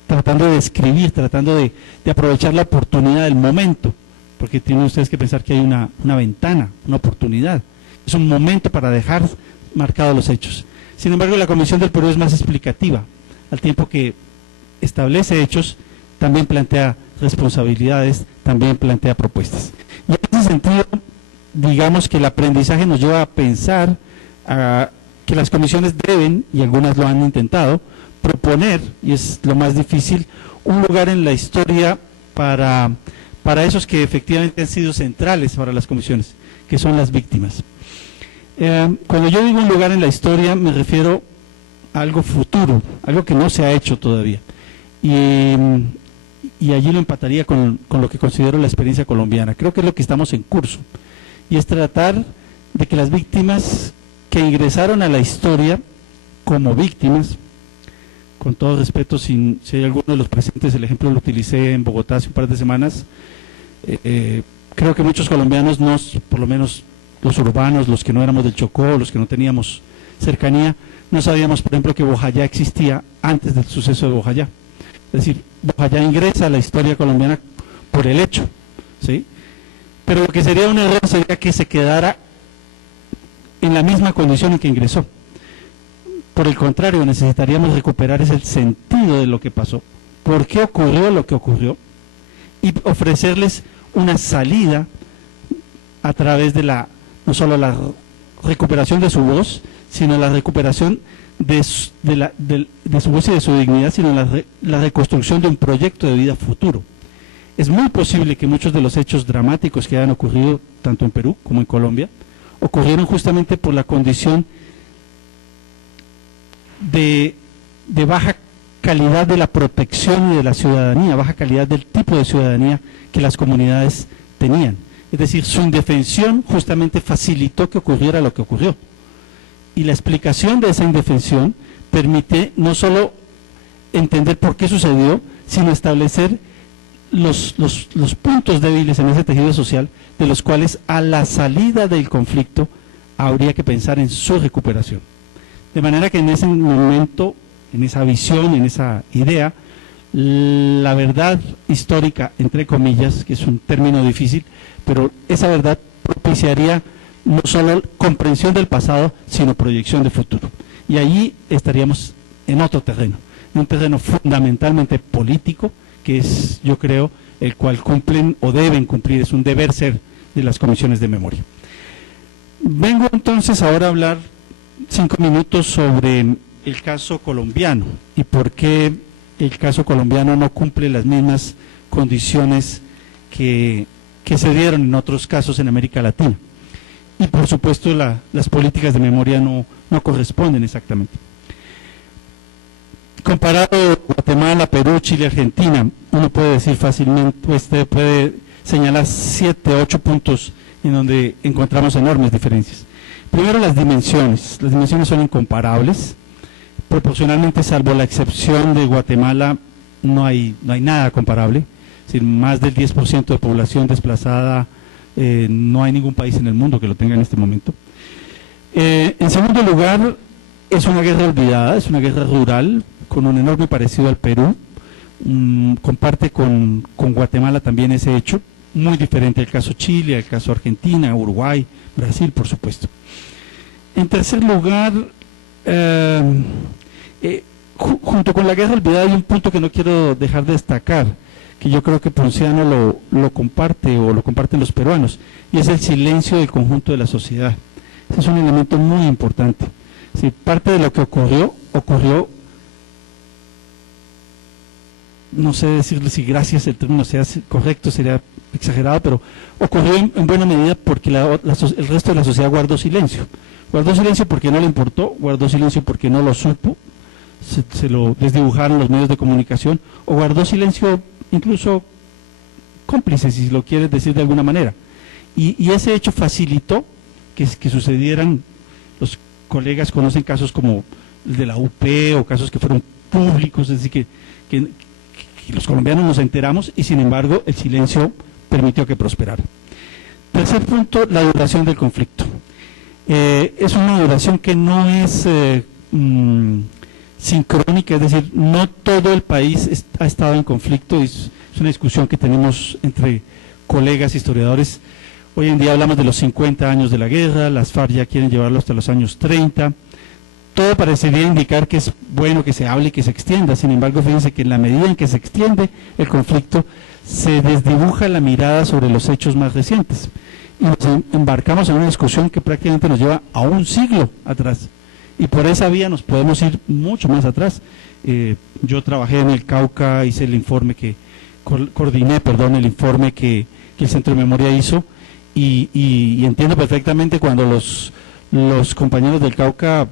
tratando de describir, tratando de aprovechar la oportunidad del momento, porque tienen ustedes que pensar que hay una ventana, una oportunidad, es un momento para dejar marcados los hechos. Sin embargo, la Comisión del Perú es más explicativa, al tiempo que establece hechos, también plantea responsabilidades, también plantea propuestas. Y en ese sentido, digamos que el aprendizaje nos lleva a pensar que las comisiones deben, y algunas lo han intentado, proponer, y es lo más difícil, un lugar en la historia para esos que efectivamente han sido centrales para las comisiones, que son las víctimas. Cuando yo digo un lugar en la historia, me refiero a algo futuro, algo que no se ha hecho todavía. Y allí lo empataría con lo que considero la experiencia colombiana. Creo que es lo que estamos en curso. Y es tratar de que las víctimas que ingresaron a la historia como víctimas, con todo respeto, si hay alguno de los presentes, el ejemplo lo utilicé en Bogotá hace un par de semanas, creo que muchos colombianos, por lo menos los urbanos, los que no éramos del Chocó, los que no teníamos cercanía, no sabíamos, por ejemplo, que Bojayá existía antes del suceso de Bojayá. Es decir, Bojayá ingresa a la historia colombiana por el hecho, ¿sí? Pero lo que sería un error sería que se quedara en la misma condición en que ingresó. Por el contrario, necesitaríamos recuperar ese sentido de lo que pasó, por qué ocurrió lo que ocurrió, y ofrecerles una salida a través de no solo la recuperación de su voz, sino la recuperación de su voz y de su dignidad, sino la reconstrucción de un proyecto de vida futuro. Es muy posible que muchos de los hechos dramáticos que hayan ocurrido tanto en Perú como en Colombia ocurrieron justamente por la condición de baja calidad de la protección y de la ciudadanía, baja calidad del tipo de ciudadanía que las comunidades tenían. Es decir, su indefensión justamente facilitó que ocurriera lo que ocurrió. Y la explicación de esa indefensión permite no solo entender por qué sucedió, sino establecer los puntos débiles en ese tejido social, de los cuales a la salida del conflicto habría que pensar en su recuperación. De manera que en ese momento, en esa visión, en esa idea, la verdad histórica, entre comillas, que es un término difícil, pero esa verdad propiciaría no solo comprensión del pasado, sino proyección de futuro. Y allí estaríamos en otro terreno, en un terreno fundamentalmente político, que es, yo creo, el cual cumplen o deben cumplir, es un deber ser de las comisiones de memoria. Vengo entonces ahora a hablar 5 minutos sobre el caso colombiano y por qué el caso colombiano no cumple las mismas condiciones que se dieron en otros casos en América Latina. Y por supuesto las políticas de memoria no corresponden exactamente. Comparado Guatemala, Perú, Chile, Argentina, uno puede decir fácilmente, usted puede señalar 7, 8 puntos en donde encontramos enormes diferencias. Primero, las dimensiones son incomparables, proporcionalmente, salvo la excepción de Guatemala, no hay nada comparable, es decir, más del 10% de población desplazada, no hay ningún país en el mundo que lo tenga en este momento. En segundo lugar, es una guerra olvidada, es una guerra rural, con un enorme parecido al Perú, comparte con Guatemala también ese hecho, muy diferente al caso Chile, al caso Argentina, Uruguay, Brasil, por supuesto. En tercer lugar, junto con la guerra olvidada hay un punto que no quiero dejar de destacar, que yo creo que Ponciano lo comparte o lo comparten los peruanos, y es el silencio del conjunto de la sociedad. Ese es un elemento muy importante. Si parte de lo que ocurrió, no sé decirle si gracias el término sea correcto, sería exagerado, pero ocurrió en buena medida porque el resto de la sociedad guardó silencio. Guardó silencio porque no le importó, guardó silencio porque no lo supo, se lo desdibujaron los medios de comunicación, o guardó silencio incluso cómplice, si lo quieres decir de alguna manera. Y ese hecho facilitó que sucedieran, los colegas conocen casos como el de la UP o casos que fueron públicos, es decir, que los colombianos nos enteramos y sin embargo el silencio permitió que prosperara. Tercer punto, la duración del conflicto. Es una duración que no es sincrónica, es decir, no todo el país ha estado en conflicto, es una discusión que tenemos entre colegas historiadores. Hoy en día hablamos de los 50 años de la guerra, las FARC ya quieren llevarlo hasta los años 30, todo parecería indicar que es bueno que se hable y que se extienda. Sin embargo, fíjense que en la medida en que se extiende el conflicto, se desdibuja la mirada sobre los hechos más recientes. Y nos embarcamos en una discusión que prácticamente nos lleva a un siglo atrás. Y por esa vía nos podemos ir mucho más atrás. Yo trabajé en el Cauca, hice el informe coordiné el informe que el Centro de Memoria hizo, y entiendo perfectamente cuando los compañeros del Cauca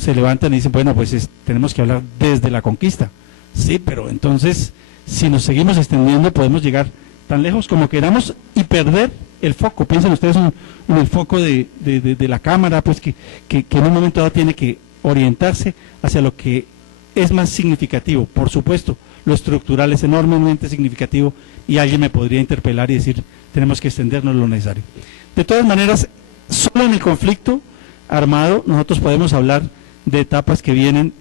se levantan y dicen, bueno, pues tenemos que hablar desde la conquista. Sí, pero entonces, si nos seguimos extendiendo, podemos llegar tan lejos como queramos y perder el foco. Piensen ustedes en el foco de la cámara, pues que en un momento dado tiene que orientarse hacia lo que es más significativo. Por supuesto, lo estructural es enormemente significativo y alguien me podría interpelar y decir, tenemos que extendernos lo necesario. De todas maneras, solo en el conflicto armado nosotros podemos hablar de etapas que vienen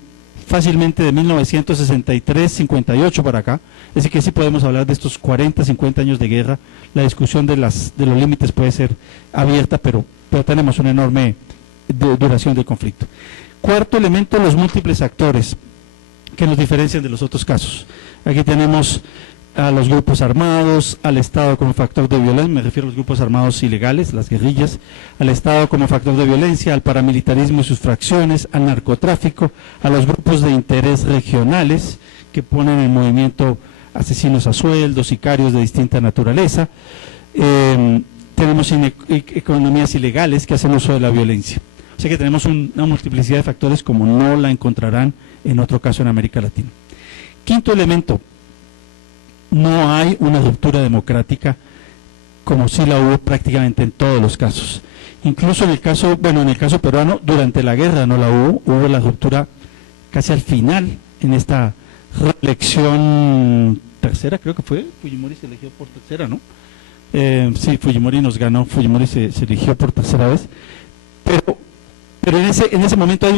fácilmente de 1963, 58 para acá, es decir que sí podemos hablar de estos 40, 50 años de guerra. La discusión de los límites puede ser abierta, pero tenemos una enorme duración del conflicto. Cuarto elemento, los múltiples actores que nos diferencian de los otros casos. Aquí tenemos a los grupos armados, al Estado como factor de violencia, me refiero a los grupos armados ilegales, las guerrillas, al Estado como factor de violencia, al paramilitarismo y sus fracciones, al narcotráfico, a los grupos de interés regionales que ponen en movimiento asesinos a sueldo, sicarios de distinta naturaleza. Tenemos economías ilegales que hacen uso de la violencia. O sea que tenemos una multiplicidad de factores como no la encontrarán en otro caso en América Latina. Quinto elemento, no hay una ruptura democrática como sí la hubo prácticamente en todos los casos. Incluso en el caso peruano, durante la guerra no la hubo la ruptura casi al final, en esta reelección tercera, creo que fue, Fujimori se eligió por tercera, ¿no? Sí, Fujimori nos ganó, Fujimori se eligió por tercera vez, pero en ese momento hay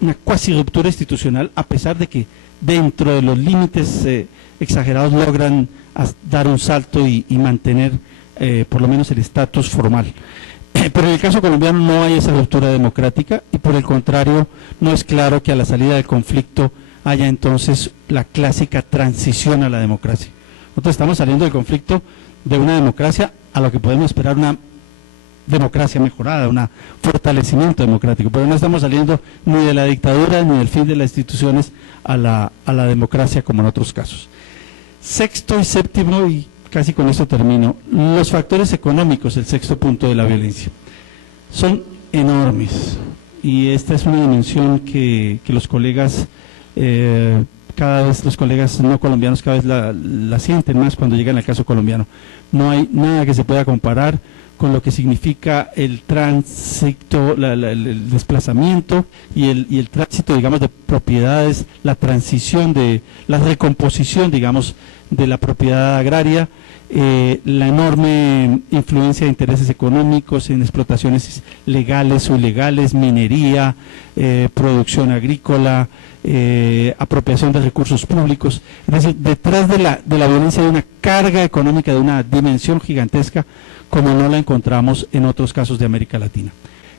una cuasi ruptura institucional, a pesar de que dentro de los límites exagerados logran dar un salto y mantener por lo menos el estatus formal. Pero en el caso colombiano no hay esa ruptura democrática y por el contrario no es claro que a la salida del conflicto haya entonces la clásica transición a la democracia. Nosotros estamos saliendo del conflicto de una democracia a lo que podemos esperar una democracia mejorada, un fortalecimiento democrático, pero no estamos saliendo ni de la dictadura ni del fin de las instituciones a la democracia como en otros casos. Sexto y séptimo, y casi con esto termino, los factores económicos, el sexto punto de la violencia, son enormes y esta es una dimensión que los colegas, cada vez los colegas no colombianos cada vez la sienten más cuando llegan al caso colombiano. No hay nada que se pueda comparar con lo que significa el tránsito, el desplazamiento y el tránsito, digamos, de propiedades, la transición la recomposición, digamos, de la propiedad agraria, la enorme influencia de intereses económicos en explotaciones legales o ilegales, minería, producción agrícola, apropiación de recursos públicos. Es decir, detrás de la violencia hay una carga económica de una dimensión gigantesca como no la encontramos en otros casos de América Latina.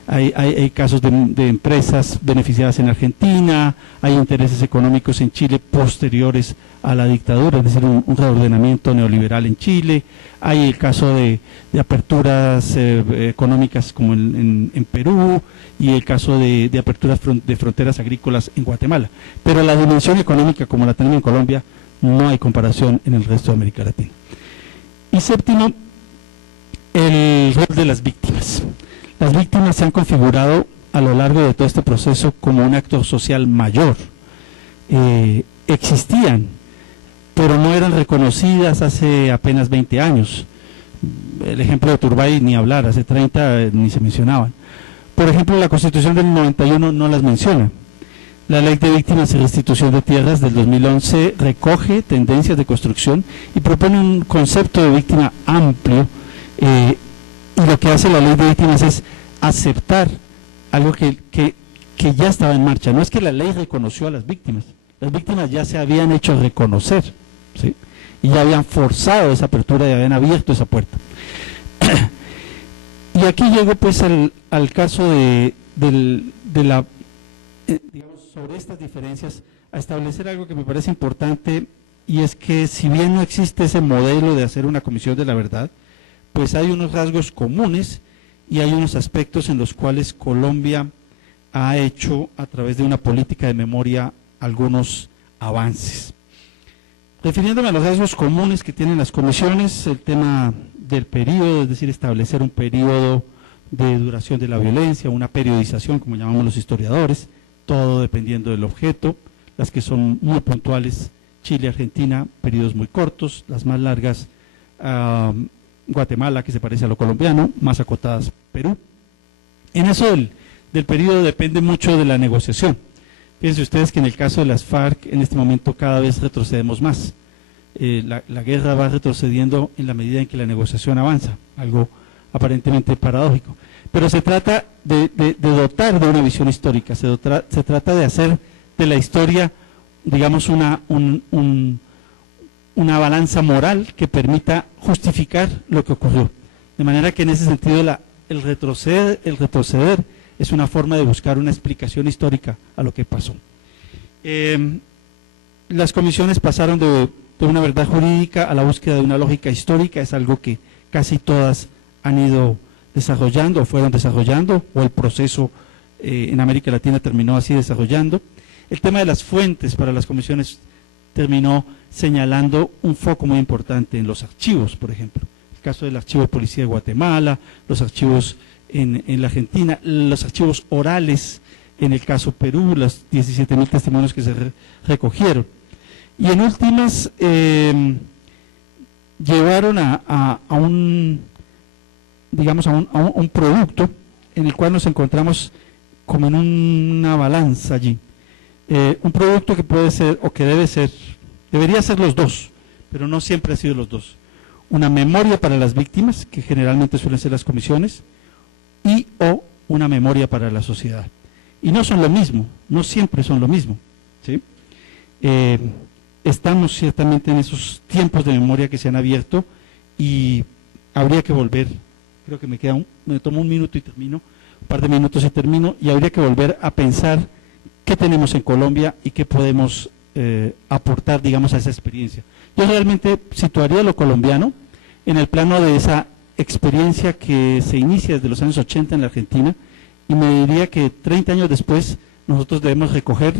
Hay casos de empresas beneficiadas en Argentina, hay intereses económicos en Chile posteriores a la dictadura, es decir, un reordenamiento neoliberal en Chile, hay el caso de aperturas económicas como en Perú y el caso de aperturas de fronteras agrícolas en Guatemala. Pero la dimensión económica como la tenemos en Colombia no hay comparación en el resto de América Latina. Y séptimo, el rol de las víctimas. Las víctimas se han configurado a lo largo de todo este proceso como un actor social mayor. Existían, pero no eran reconocidas hace apenas 20 años. El ejemplo de Turbay ni hablar, hace 30 ni se mencionaban. Por ejemplo, la Constitución del 91 no las menciona. La Ley de Víctimas y Restitución de Tierras del 2011 recoge tendencias de construcción y propone un concepto de víctima amplio. Y lo que hace la Ley de Víctimas es aceptar algo que ya estaba en marcha. No es que la ley reconoció a las víctimas ya se habían hecho reconocer, ¿sí? Y ya habían forzado esa apertura y habían abierto esa puerta. Y aquí llego pues al caso de digamos, sobre estas diferencias, a establecer algo que me parece importante, y es que si bien no existe ese modelo de hacer una comisión de la verdad, pues hay unos rasgos comunes y hay unos aspectos en los cuales Colombia ha hecho, a través de una política de memoria, algunos avances. Refiriéndome a los rasgos comunes que tienen las comisiones, el tema del periodo, es decir, establecer un periodo de duración de la violencia, una periodización, como llamamos los historiadores, todo dependiendo del objeto, las que son muy puntuales, Chile, Argentina, periodos muy cortos, las más largas, Guatemala, que se parece a lo colombiano, más acotadas, Perú. En eso del periodo depende mucho de la negociación. Fíjense ustedes que en el caso de las FARC, en este momento cada vez retrocedemos más. La guerra va retrocediendo en la medida en que la negociación avanza, algo aparentemente paradójico. Pero se trata de dotar de una visión histórica, se trata de hacer de la historia, digamos, una balanza moral que permita justificar lo que ocurrió. De manera que en ese sentido el retroceder es una forma de buscar una explicación histórica a lo que pasó. Las comisiones pasaron de una verdad jurídica a la búsqueda de una lógica histórica, es algo que casi todas han ido desarrollando o fueron desarrollando, o el proceso en América Latina terminó así desarrollando. El tema de las fuentes para las comisiones terminó señalando un foco muy importante en los archivos, por ejemplo. El caso del archivo de policía de Guatemala, los archivos en la Argentina, los archivos orales en el caso Perú, los 17.000 testimonios que se recogieron. Y en últimas, llevaron a un producto en el cual nos encontramos como en una balanza allí. Un producto que puede ser, o que debería ser los dos, pero no siempre ha sido los dos. Una memoria para las víctimas, que generalmente suelen ser las comisiones, y o una memoria para la sociedad. Y no son lo mismo, no siempre son lo mismo, ¿sí? Estamos ciertamente en esos tiempos de memoria que se han abierto y habría que volver, creo que me tomo un minuto y termino, un par de minutos y termino, y habría que volver a pensar qué tenemos en Colombia y qué podemos aportar, digamos, a esa experiencia. Yo realmente situaría lo colombiano en el plano de esa experiencia que se inicia desde los años 80 en la Argentina, y me diría que 30 años después nosotros debemos recoger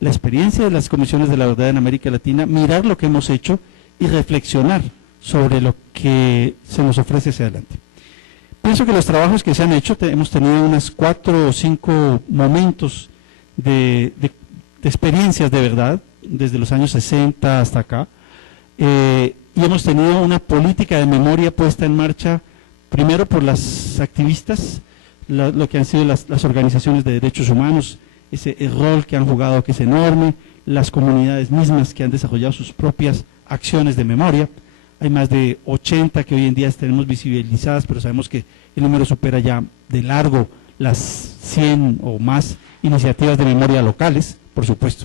la experiencia de las comisiones de la verdad en América Latina, mirar lo que hemos hecho y reflexionar sobre lo que se nos ofrece hacia adelante. Pienso que los trabajos que se han hecho, hemos tenido unas 4 o 5 momentos de experiencias de verdad, desde los años 60 hasta acá, y hemos tenido una política de memoria puesta en marcha, primero por las activistas, lo que han sido las organizaciones de derechos humanos, ese rol que han jugado que es enorme, las comunidades mismas que han desarrollado sus propias acciones de memoria. Hay más de 80 que hoy en día tenemos visibilizadas, pero sabemos que el número supera ya de largo las 100 o más iniciativas de memoria locales, por supuesto.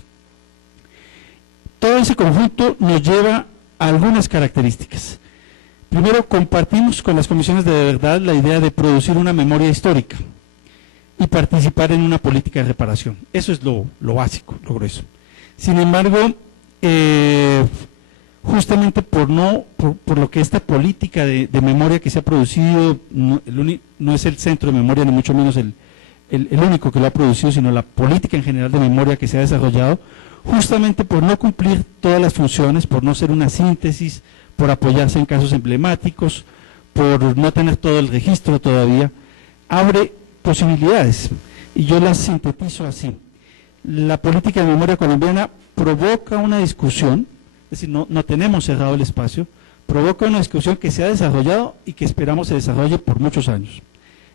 Todo ese conjunto nos lleva a algunas características. Primero, compartimos con las comisiones de verdad la idea de producir una memoria histórica y participar en una política de reparación. Eso es lo básico, lo grueso. Sin embargo, justamente por lo que esta política de memoria que se ha producido, no es el centro de memoria, ni mucho menos el único que lo ha producido, sino la política en general de memoria que se ha desarrollado, justamente por no cumplir todas las funciones, por no ser una síntesis, por apoyarse en casos emblemáticos, por no tener todo el registro todavía, abre posibilidades, y yo las sintetizo así. La política de memoria colombiana provoca una discusión, es decir, no tenemos cerrado el espacio, provoca una discusión que se ha desarrollado y que esperamos se desarrolle por muchos años.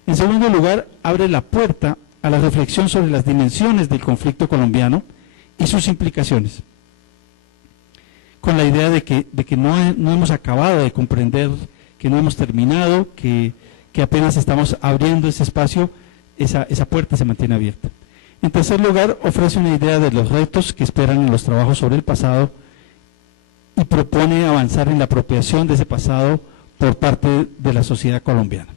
En segundo lugar, abre la puerta a la reflexión sobre las dimensiones del conflicto colombiano y sus implicaciones, con la idea de que no hemos acabado de comprender, que no hemos terminado, que apenas estamos abriendo ese espacio, esa puerta se mantiene abierta. En tercer lugar, ofrece una idea de los retos que esperan en los trabajos sobre el pasado y propone avanzar en la apropiación de ese pasado por parte de la sociedad colombiana.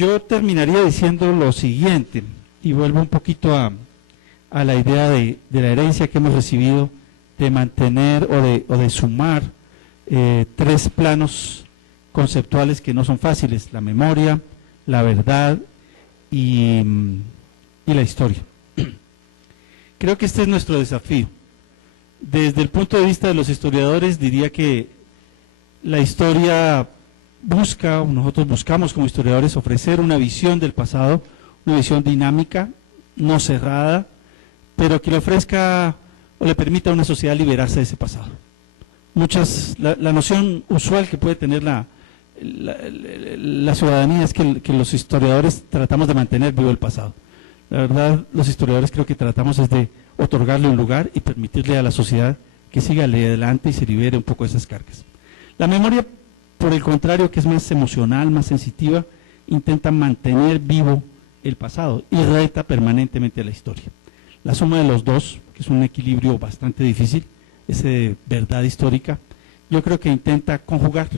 Yo terminaría diciendo lo siguiente, y vuelvo un poquito a la idea de la herencia que hemos recibido, de mantener o de sumar tres planos conceptuales que no son fáciles: la memoria, la verdad y la historia. Creo que este es nuestro desafío. Desde el punto de vista de los historiadores, diría que la historia busca, nosotros buscamos como historiadores, ofrecer una visión del pasado, una visión dinámica, no cerrada, pero que le ofrezca o le permita a una sociedad liberarse de ese pasado. La noción usual que puede tener la ciudadanía es que los historiadores tratamos de mantener vivo el pasado. La verdad, los historiadores creo que tratamos es de otorgarle un lugar y permitirle a la sociedad que siga adelante y se libere un poco de esas cargas. La memoria, por el contrario, que es más emocional, más sensitiva, intenta mantener vivo el pasado y reta permanentemente a la historia. La suma de los dos, que es un equilibrio bastante difícil, ese verdad histórica, yo creo que intenta conjugar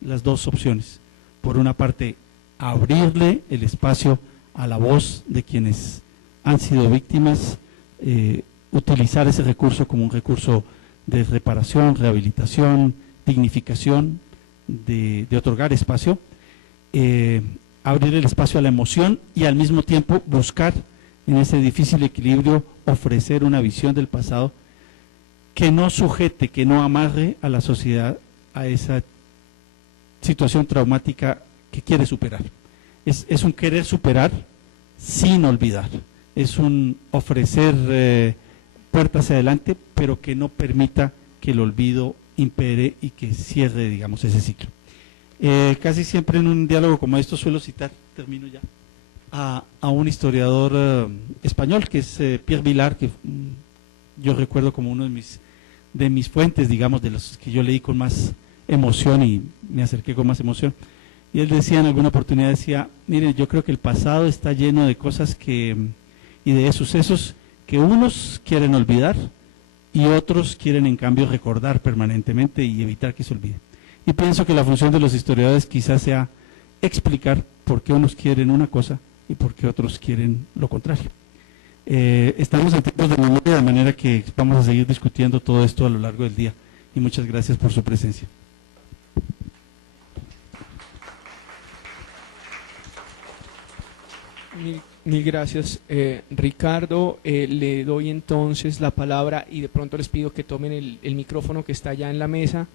las dos opciones. Por una parte, abrirle el espacio a la voz de quienes han sido víctimas, utilizar ese recurso como un recurso de reparación, rehabilitación, dignificación, de otorgar espacio, abrir el espacio a la emoción y al mismo tiempo buscar en ese difícil equilibrio ofrecer una visión del pasado que no sujete, que no amarre a la sociedad a esa situación traumática que quiere superar. Es un querer superar sin olvidar, es un ofrecer puertas hacia adelante, pero que no permita que el olvido impere y que cierre, digamos, ese ciclo. Casi siempre en un diálogo como esto suelo citar, termino ya, a un historiador español que es Pierre Vilar, que yo recuerdo como uno de mis fuentes, digamos, de los que yo leí con más emoción y me acerqué con más emoción. Y él decía en alguna oportunidad, decía, mire, yo creo que el pasado está lleno de cosas y de sucesos que unos quieren olvidar y otros quieren en cambio recordar permanentemente y evitar que se olvide. Y pienso que la función de los historiadores quizás sea explicar por qué unos quieren una cosa y por qué otros quieren lo contrario. Estamos en tiempos de memoria, de manera que vamos a seguir discutiendo todo esto a lo largo del día. Y muchas gracias por su presencia. Mil gracias, Ricardo. Le doy entonces la palabra y de pronto les pido que tomen el micrófono que está allá en la mesa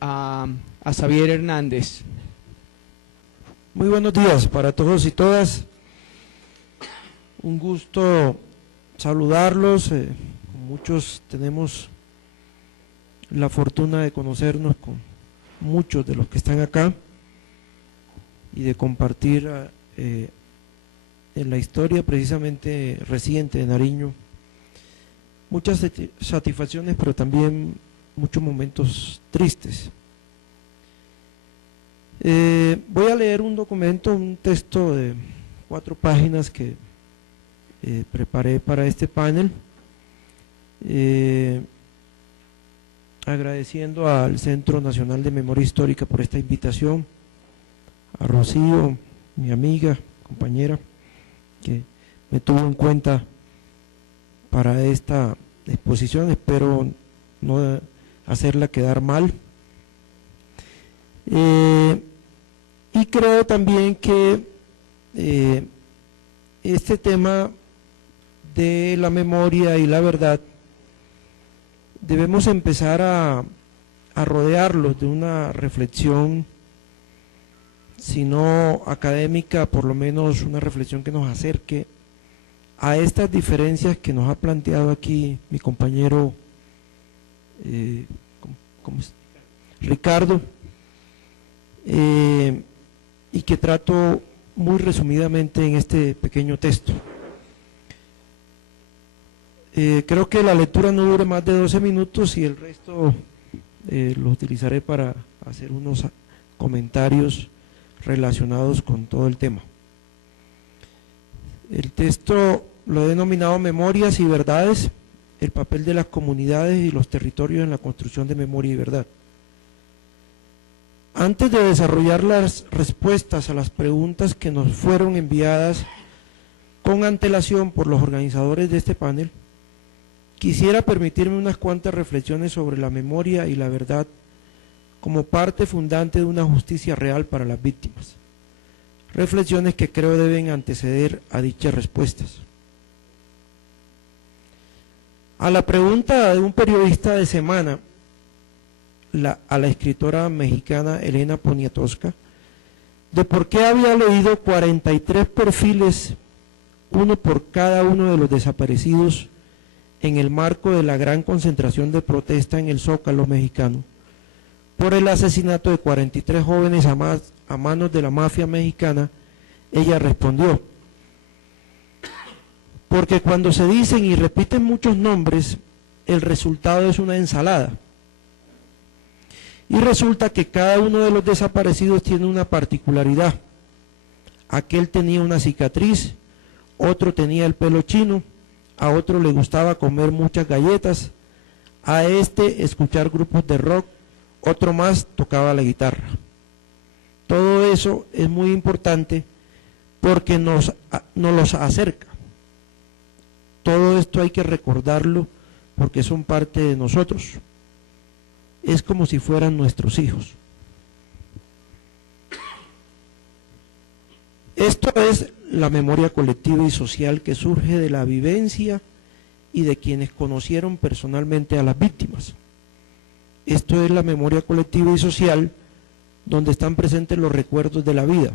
a Xavier Hernández. Muy buenos días para todos y todas. Un gusto saludarlos. Muchos tenemos la fortuna de conocernos con muchos de los que están acá y de compartir en la historia precisamente reciente de Nariño muchas satisfacciones, pero también muchos momentos tristes. Voy a leer un documento, un texto de 4 páginas que preparé para este panel, agradeciendo al Centro Nacional de Memoria Histórica por esta invitación, a Rocío, mi amiga, compañera, que me tuvo en cuenta para esta exposición. Espero no hacerla quedar mal. Y creo también que este tema de la memoria y la verdad debemos empezar a rodearlos de una reflexión, si no académica, por lo menos una reflexión que nos acerque a estas diferencias que nos ha planteado aquí mi compañero Ricardo, y que trato muy resumidamente en este pequeño texto. Creo que la lectura no dure más de 12 minutos y el resto lo utilizaré para hacer unos comentarios relacionados con todo el tema. El texto lo he denominado Memorias y Verdades, el papel de las comunidades y los territorios en la construcción de memoria y verdad. Antes de desarrollar las respuestas a las preguntas que nos fueron enviadas con antelación por los organizadores de este panel, quisiera permitirme unas cuantas reflexiones sobre la memoria y la verdad como parte fundante de una justicia real para las víctimas. Reflexiones que creo deben anteceder a dichas respuestas. A la pregunta de un periodista de Semana, a la escritora mexicana Elena Poniatowska, de por qué había leído 43 perfiles, uno por cada uno de los desaparecidos, en el marco de la gran concentración de protesta en el Zócalo mexicano, por el asesinato de 43 jóvenes a manos de la mafia mexicana, ella respondió: porque cuando se dicen y repiten muchos nombres, el resultado es una ensalada. Y resulta que cada uno de los desaparecidos tiene una particularidad. Aquel tenía una cicatriz, otro tenía el pelo chino, a otro le gustaba comer muchas galletas, a este escuchar grupos de rock, otro más tocaba la guitarra. Todo eso es muy importante porque nos los acerca. Todo esto hay que recordarlo porque son parte de nosotros. Es como si fueran nuestros hijos. Esto es la memoria colectiva y social que surge de la vivencia y de quienes conocieron personalmente a las víctimas. Esto es la memoria colectiva y social donde están presentes los recuerdos de la vida,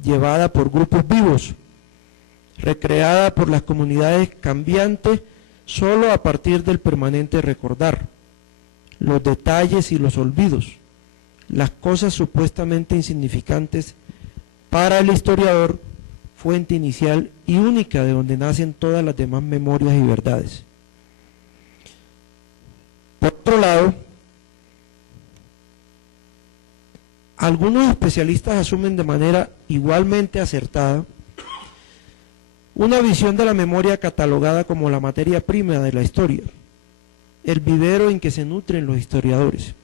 llevada por grupos vivos, recreada por las comunidades cambiantes solo a partir del permanente recordar, los detalles y los olvidos, las cosas supuestamente insignificantes para el historiador, fuente inicial y única de donde nacen todas las demás memorias y verdades. Por otro lado, algunos especialistas asumen de manera igualmente acertada una visión de la memoria catalogada como la materia prima de la historia, el vivero en que se nutren los historiadores.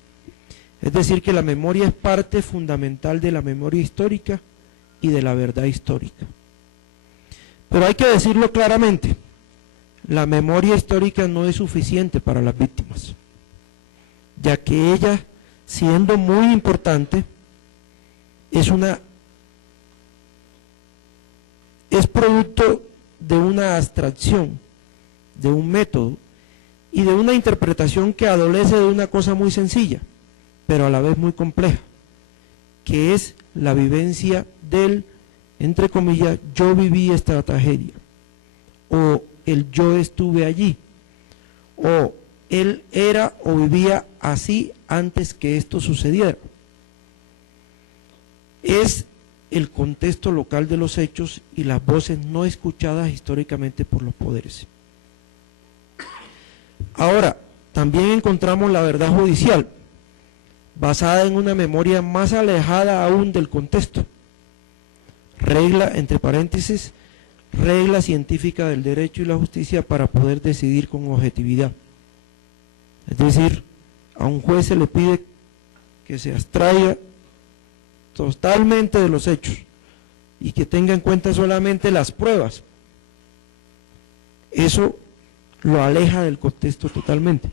Es decir, que la memoria es parte fundamental de la memoria histórica y de la verdad histórica. Pero hay que decirlo claramente, la memoria histórica no es suficiente para las víctimas, ya que ella, siendo muy importante, es producto de una abstracción, de un método y de una interpretación que adolece de una cosa muy sencilla, pero a la vez muy compleja, que es la vivencia del, entre comillas, yo viví esta tragedia, o el yo estuve allí, o él era o vivía así antes que esto sucediera. Es el contexto local de los hechos y las voces no escuchadas históricamente por los poderes. Ahora, también encontramos la verdad judicial, basada en una memoria más alejada aún del contexto. Regla, entre paréntesis, regla científica del derecho y la justicia para poder decidir con objetividad. Es decir, a un juez se le pide que se abstraiga totalmente de los hechos y que tenga en cuenta solamente las pruebas. Eso lo aleja del contexto totalmente.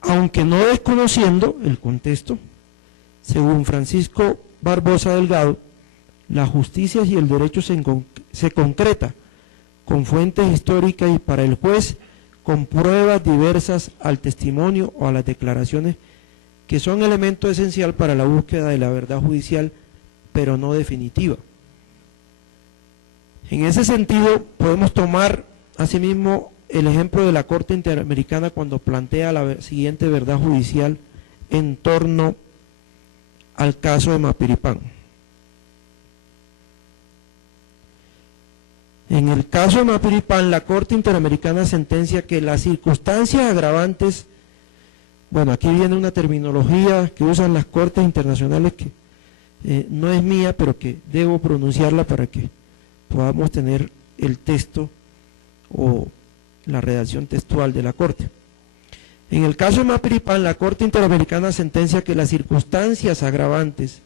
Aunque no desconociendo el contexto, según Francisco Barbosa Delgado, la justicia y el derecho se concreta con fuentes históricas y para el juez con pruebas diversas al testimonio o a las declaraciones que son elemento esencial para la búsqueda de la verdad judicial, pero no definitiva. En ese sentido, podemos tomar asimismo el ejemplo de la Corte Interamericana cuando plantea la siguiente verdad judicial en torno al caso de Mapiripán. En el caso de Mapiripán, la Corte Interamericana sentencia que las circunstancias agravantes, bueno, aquí viene una terminología que usan las cortes internacionales que no es mía, pero que debo pronunciarla para que podamos tener el texto o la redacción textual de la Corte. En el caso de Mapiripán, la Corte Interamericana sentencia que las circunstancias agravantes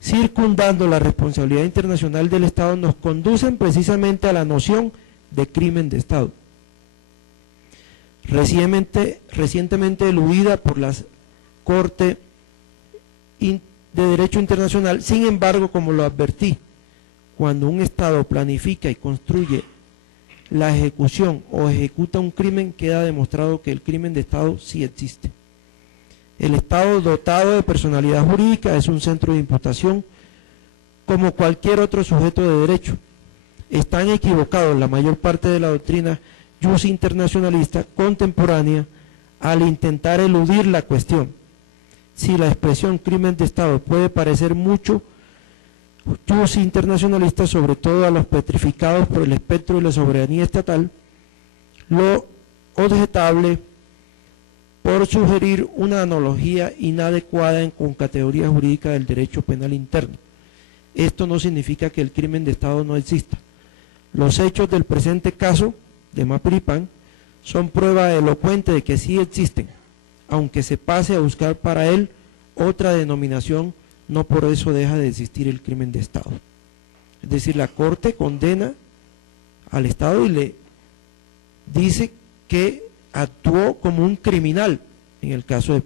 circundando la responsabilidad internacional del Estado nos conducen precisamente a la noción de crimen de Estado, recientemente eludida por la Corte de Derecho Internacional. Sin embargo, como lo advertí, cuando un Estado planifica y construye la ejecución o ejecuta un crimen, queda demostrado que el crimen de Estado sí existe. El Estado dotado de personalidad jurídica es un centro de imputación como cualquier otro sujeto de derecho. Están equivocados la mayor parte de la doctrina jus internacionalista contemporánea al intentar eludir la cuestión. Si la expresión crimen de Estado puede parecer mucho jus internacionalista, sobre todo a los petrificados por el espectro de la soberanía estatal, lo objetable por sugerir una analogía inadecuada con categoría jurídica del derecho penal interno. Esto no significa que el crimen de Estado no exista. Los hechos del presente caso de Mapiripán son prueba elocuente de que sí existen, aunque se pase a buscar para él otra denominación, no por eso deja de existir el crimen de Estado. Es decir, la Corte condena al Estado y le dice que actuó como un criminal en el caso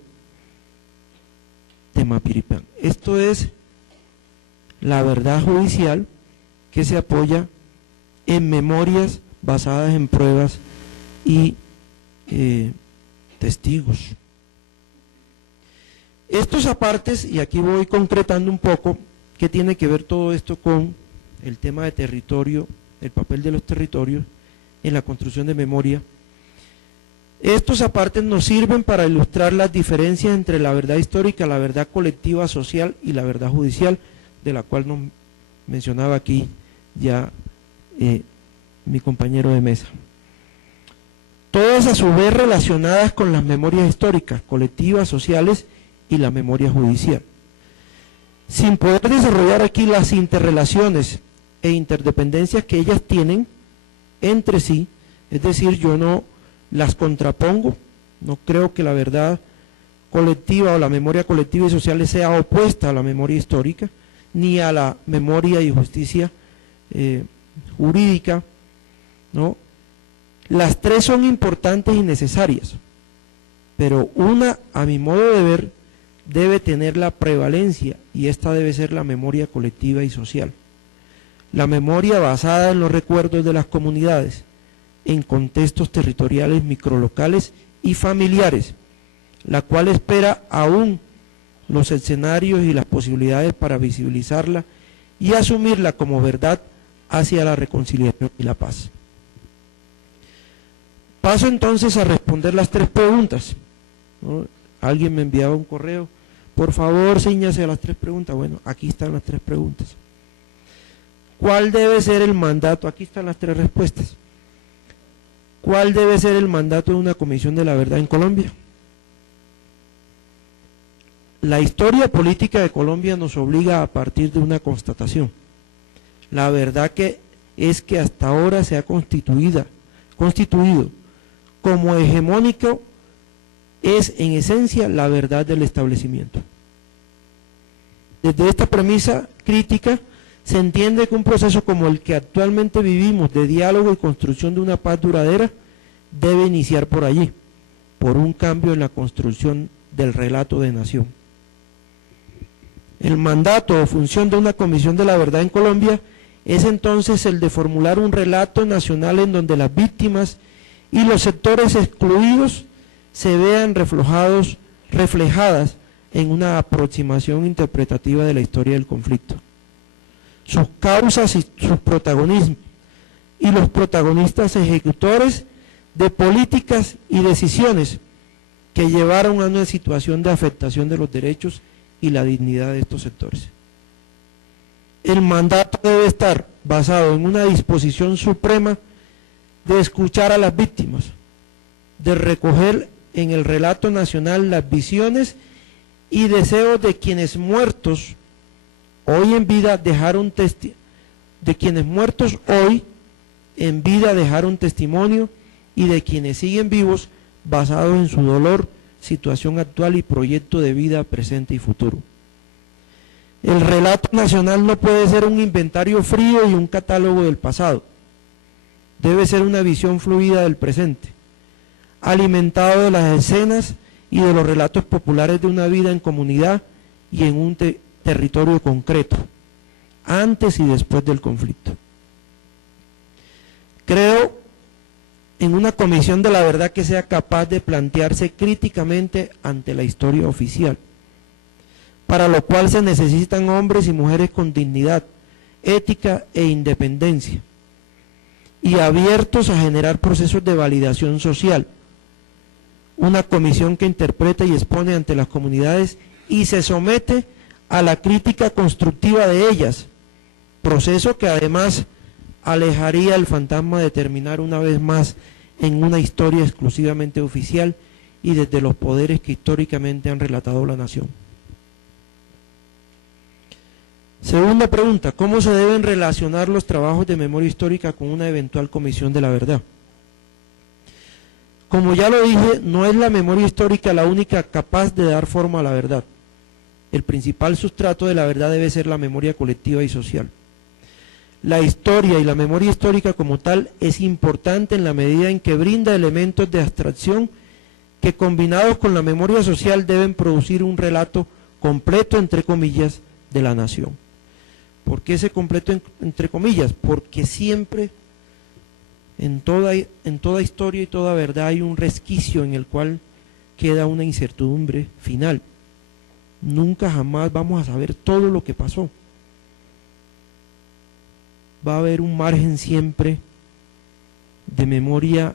de Mapiripán. Esto es la verdad judicial que se apoya en memorias basadas en pruebas y testigos. Estos apartes, y aquí voy concretando un poco qué tiene que ver todo esto con el tema de territorio, el papel de los territorios en la construcción de memoria. Estos apartes nos sirven para ilustrar las diferencias entre la verdad histórica, la verdad colectiva social y la verdad judicial, de la cual nos mencionaba aquí ya mi compañero de mesa. Todas a su vez relacionadas con las memorias históricas, colectivas, sociales y la memoria judicial. Sin poder desarrollar aquí las interrelaciones e interdependencias que ellas tienen entre sí, es decir, yo no las contrapongo, no creo que la verdad colectiva o la memoria colectiva y social sea opuesta a la memoria histórica, ni a la memoria y justicia jurídica, ¿no? Las tres son importantes y necesarias, pero una, a mi modo de ver, debe tener la prevalencia, y esta debe ser la memoria colectiva y social. La memoria basada en los recuerdos de las comunidades, en contextos territoriales, microlocales y familiares, la cual espera aún los escenarios y las posibilidades para visibilizarla y asumirla como verdad hacia la reconciliación y la paz. Paso entonces a responder las tres preguntas, ¿no? Alguien me enviaba un correo, por favor, cíñase a las tres preguntas. Bueno, aquí están las tres preguntas. ¿Cuál debe ser el mandato? Aquí están las tres respuestas. ¿Cuál debe ser el mandato de una comisión de la verdad en Colombia? La historia política de Colombia nos obliga a partir de una constatación. La verdad que es que hasta ahora se ha constituido como hegemónico es en esencia la verdad del establecimiento. Desde esta premisa crítica se entiende que un proceso como el que actualmente vivimos de diálogo y construcción de una paz duradera debe iniciar por allí, por un cambio en la construcción del relato de nación. El mandato o función de una comisión de la verdad en Colombia es entonces el de formular un relato nacional en donde las víctimas y los sectores excluidos se vean reflejadas en una aproximación interpretativa de la historia del conflicto, sus causas y sus protagonismos, y los protagonistas ejecutores de políticas y decisiones que llevaron a una situación de afectación de los derechos y la dignidad de estos sectores. El mandato debe estar basado en una disposición suprema de escuchar a las víctimas, de recoger en el relato nacional las visiones y deseos de quienes muertos hoy en vida dejaron testimonio y de quienes siguen vivos basados en su dolor, situación actual y proyecto de vida presente y futuro. El relato nacional no puede ser un inventario frío y un catálogo del pasado. Debe ser una visión fluida del presente, alimentado de las escenas y de los relatos populares de una vida en comunidad y en un territorio concreto, antes y después del conflicto. Creo en una comisión de la verdad que sea capaz de plantearse críticamente ante la historia oficial, para lo cual se necesitan hombres y mujeres con dignidad, ética e independencia, y abiertos a generar procesos de validación social. Una comisión que interpreta y expone ante las comunidades y se somete a la crítica constructiva de ellas, proceso que además alejaría el fantasma de terminar una vez más en una historia exclusivamente oficial y desde los poderes que históricamente han relatado la nación. Segunda pregunta, ¿cómo se deben relacionar los trabajos de memoria histórica con una eventual comisión de la verdad? Como ya lo dije, no es la memoria histórica la única capaz de dar forma a la verdad. El principal sustrato de la verdad debe ser la memoria colectiva y social. La historia y la memoria histórica como tal es importante en la medida en que brinda elementos de abstracción que combinados con la memoria social deben producir un relato completo, entre comillas, de la nación. ¿Por qué ese completo entre comillas? Porque siempre en toda historia y toda verdad hay un resquicio en el cual queda una incertidumbre final. Nunca jamás vamos a saber todo lo que pasó. Va a haber un margen siempre de memoria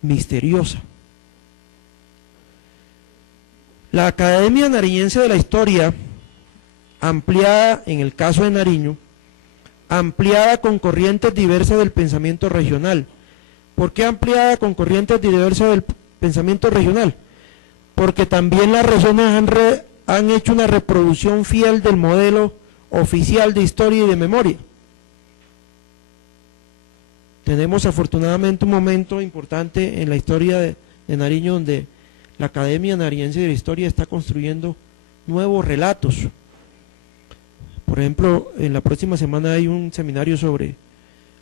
misteriosa. La Academia Nariñense de la Historia, ampliada en el caso de Nariño, ampliada con corrientes diversas del pensamiento regional. ¿Por qué ampliada con corrientes diversas del pensamiento regional? Porque también las regiones han hecho una reproducción fiel del modelo oficial de historia y de memoria. Tenemos afortunadamente un momento importante en la historia de Nariño donde la Academia Nariñense de la Historia está construyendo nuevos relatos. Por ejemplo, en la próxima semana hay un seminario sobre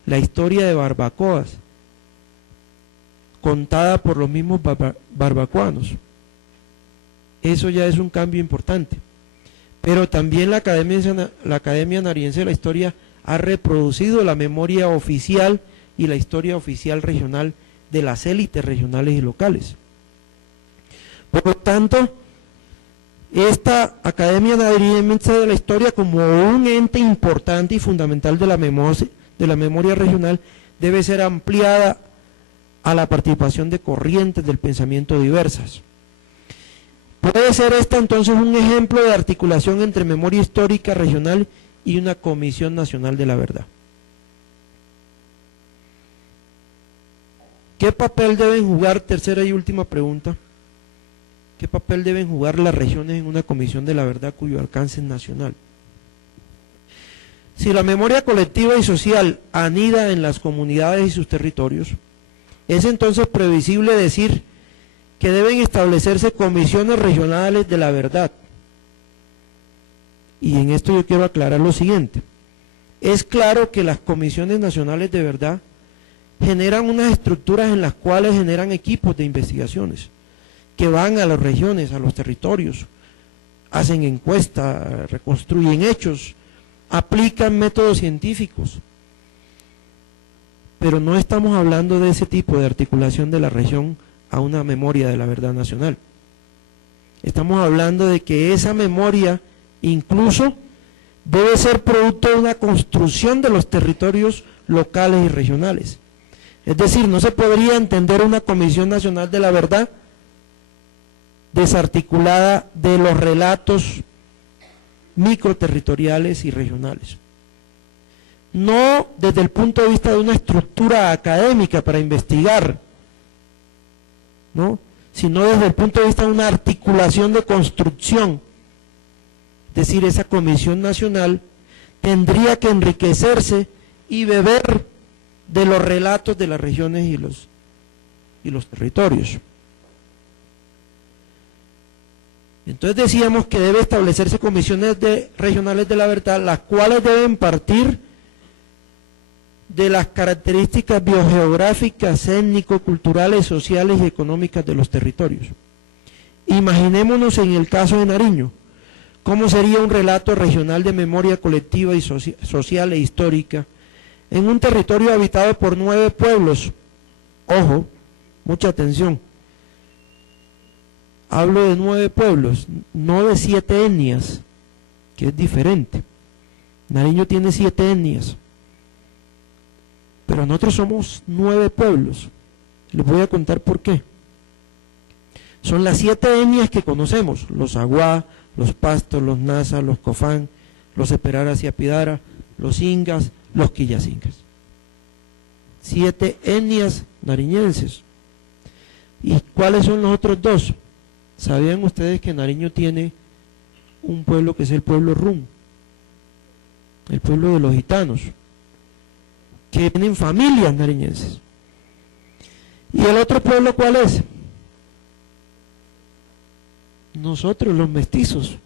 la historia de Barbacoas, contada por los mismos barbacoanos. Eso ya es un cambio importante. Pero también la Academia Nariñense de la Historia ha reproducido la memoria oficial y la historia oficial regional de las élites regionales y locales. Por lo tanto, esta Academia Nariñense de la Historia, como un ente importante y fundamental de la memoria regional, debe ser ampliada a la participación de corrientes del pensamiento diversas. Puede ser esta entonces un ejemplo de articulación entre memoria histórica regional y una Comisión Nacional de la Verdad. ¿Qué papel deben jugar, tercera y última pregunta, qué papel deben jugar las regiones en una Comisión de la Verdad cuyo alcance es nacional? Si la memoria colectiva y social anida en las comunidades y sus territorios, es entonces previsible decir que deben establecerse comisiones regionales de la verdad. Y en esto yo quiero aclarar lo siguiente. Es claro que las comisiones nacionales de verdad generan unas estructuras en las cuales generan equipos de investigaciones que van a las regiones, a los territorios, hacen encuestas, reconstruyen hechos, aplican métodos científicos. Pero no estamos hablando de ese tipo de articulación de la región a una memoria de la verdad nacional. Estamos hablando de que esa memoria incluso debe ser producto de una construcción de los territorios locales y regionales. Es decir, no se podría entender una Comisión Nacional de la Verdad desarticulada de los relatos microterritoriales y regionales. No desde el punto de vista de una estructura académica para investigar, ¿no?, sino desde el punto de vista de una articulación de construcción. Es decir, esa Comisión Nacional tendría que enriquecerse y beber de los relatos de las regiones y y los territorios. Entonces decíamos que debe establecerse comisiones regionales de la verdad, las cuales deben partir de las características biogeográficas, étnico-culturales, sociales y económicas de los territorios. Imaginémonos en el caso de Nariño, cómo sería un relato regional de memoria colectiva y social e histórica en un territorio habitado por 9 pueblos. Ojo, mucha atención. Hablo de 9 pueblos, no de 7 etnias, que es diferente. Nariño tiene 7 etnias, pero nosotros somos 9 pueblos. Les voy a contar por qué. Son las 7 etnias que conocemos: los Aguá, los Pastos, los Nasa, los Cofán, los Eperaras y Apidara, los Ingas, los Quillacingas. 7 etnias nariñenses. ¿Y cuáles son los otros 2? ¿Sabían ustedes que Nariño tiene un pueblo que es el pueblo Rum? El pueblo de los gitanos, que tienen familias nariñenses. ¿Y el otro pueblo cuál es? Nosotros, los mestizos,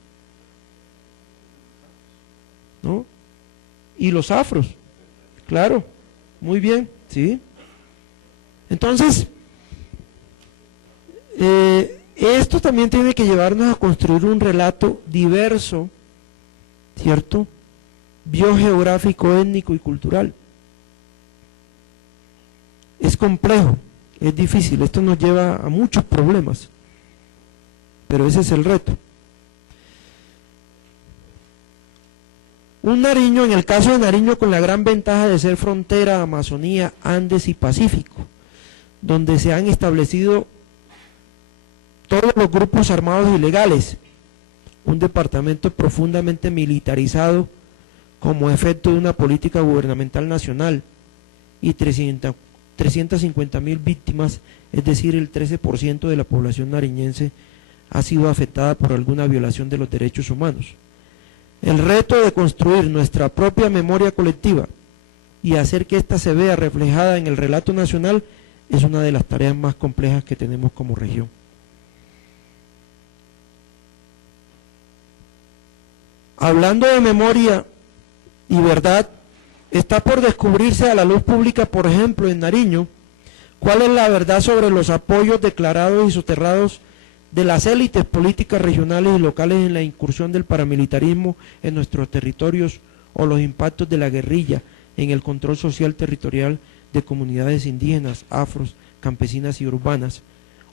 ¿no? Y los afros, claro, muy bien, ¿sí? Entonces, esto también tiene que llevarnos a construir un relato diverso, ¿cierto? Biogeográfico, étnico y cultural. Es complejo, es difícil, esto nos lleva a muchos problemas, pero ese es el reto. Un Nariño, en el caso de Nariño, con la gran ventaja de ser frontera, Amazonía, Andes y Pacífico, donde se han establecido todos los grupos armados ilegales, un departamento profundamente militarizado como efecto de una política gubernamental nacional, y 350.000 víctimas, es decir, el 13% de la población nariñense ha sido afectada por alguna violación de los derechos humanos. El reto de construir nuestra propia memoria colectiva y hacer que ésta se vea reflejada en el relato nacional es una de las tareas más complejas que tenemos como región. Hablando de memoria y verdad, está por descubrirse a la luz pública, por ejemplo, en Nariño, cuál es la verdad sobre los apoyos declarados y soterrados de las élites políticas regionales y locales en la incursión del paramilitarismo en nuestros territorios, o los impactos de la guerrilla en el control social territorial de comunidades indígenas, afros, campesinas y urbanas,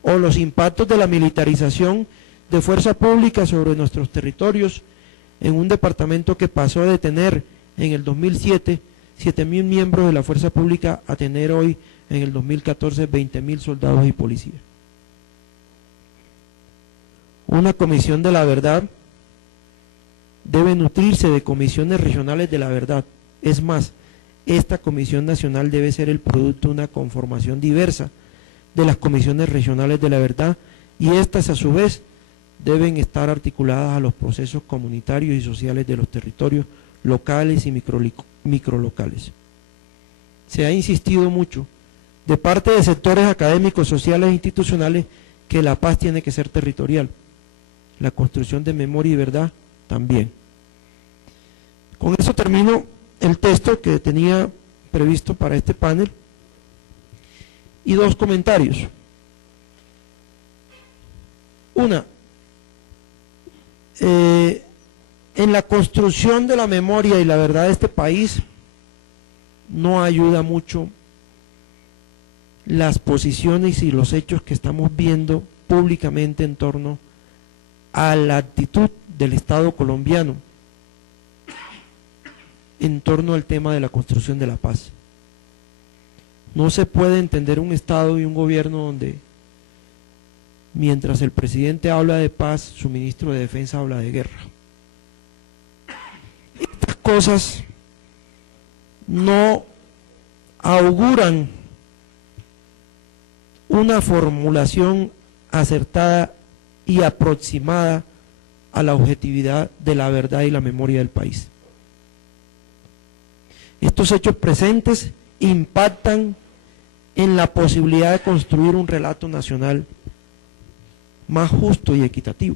o los impactos de la militarización de fuerza pública sobre nuestros territorios en un departamento que pasó de tener en el 2007 7.000 miembros de la fuerza pública a tener hoy en el 2014 20.000 soldados y policías. Una comisión de la verdad debe nutrirse de comisiones regionales de la verdad. Es más, esta comisión nacional debe ser el producto de una conformación diversa de las comisiones regionales de la verdad, y estas a su vez deben estar articuladas a los procesos comunitarios y sociales de los territorios locales y microlocales. Se ha insistido mucho de parte de sectores académicos, sociales e institucionales que la paz tiene que ser territorial, la construcción de memoria y verdad también. Con eso termino el texto que tenía previsto para este panel, y 2 comentarios. Una, en la construcción de la memoria y la verdad de este país no ayuda mucho las posiciones y los hechos que estamos viendo públicamente en torno a la actitud del Estado colombiano en torno al tema de la construcción de la paz. No se puede entender un Estado y un gobierno donde mientras el presidente habla de paz, su ministro de Defensa habla de guerra. Estas cosas no auguran una formulación acertada y aproximada a la objetividad de la verdad y la memoria del país. Estos hechos presentes impactan en la posibilidad de construir un relato nacional más justo y equitativo.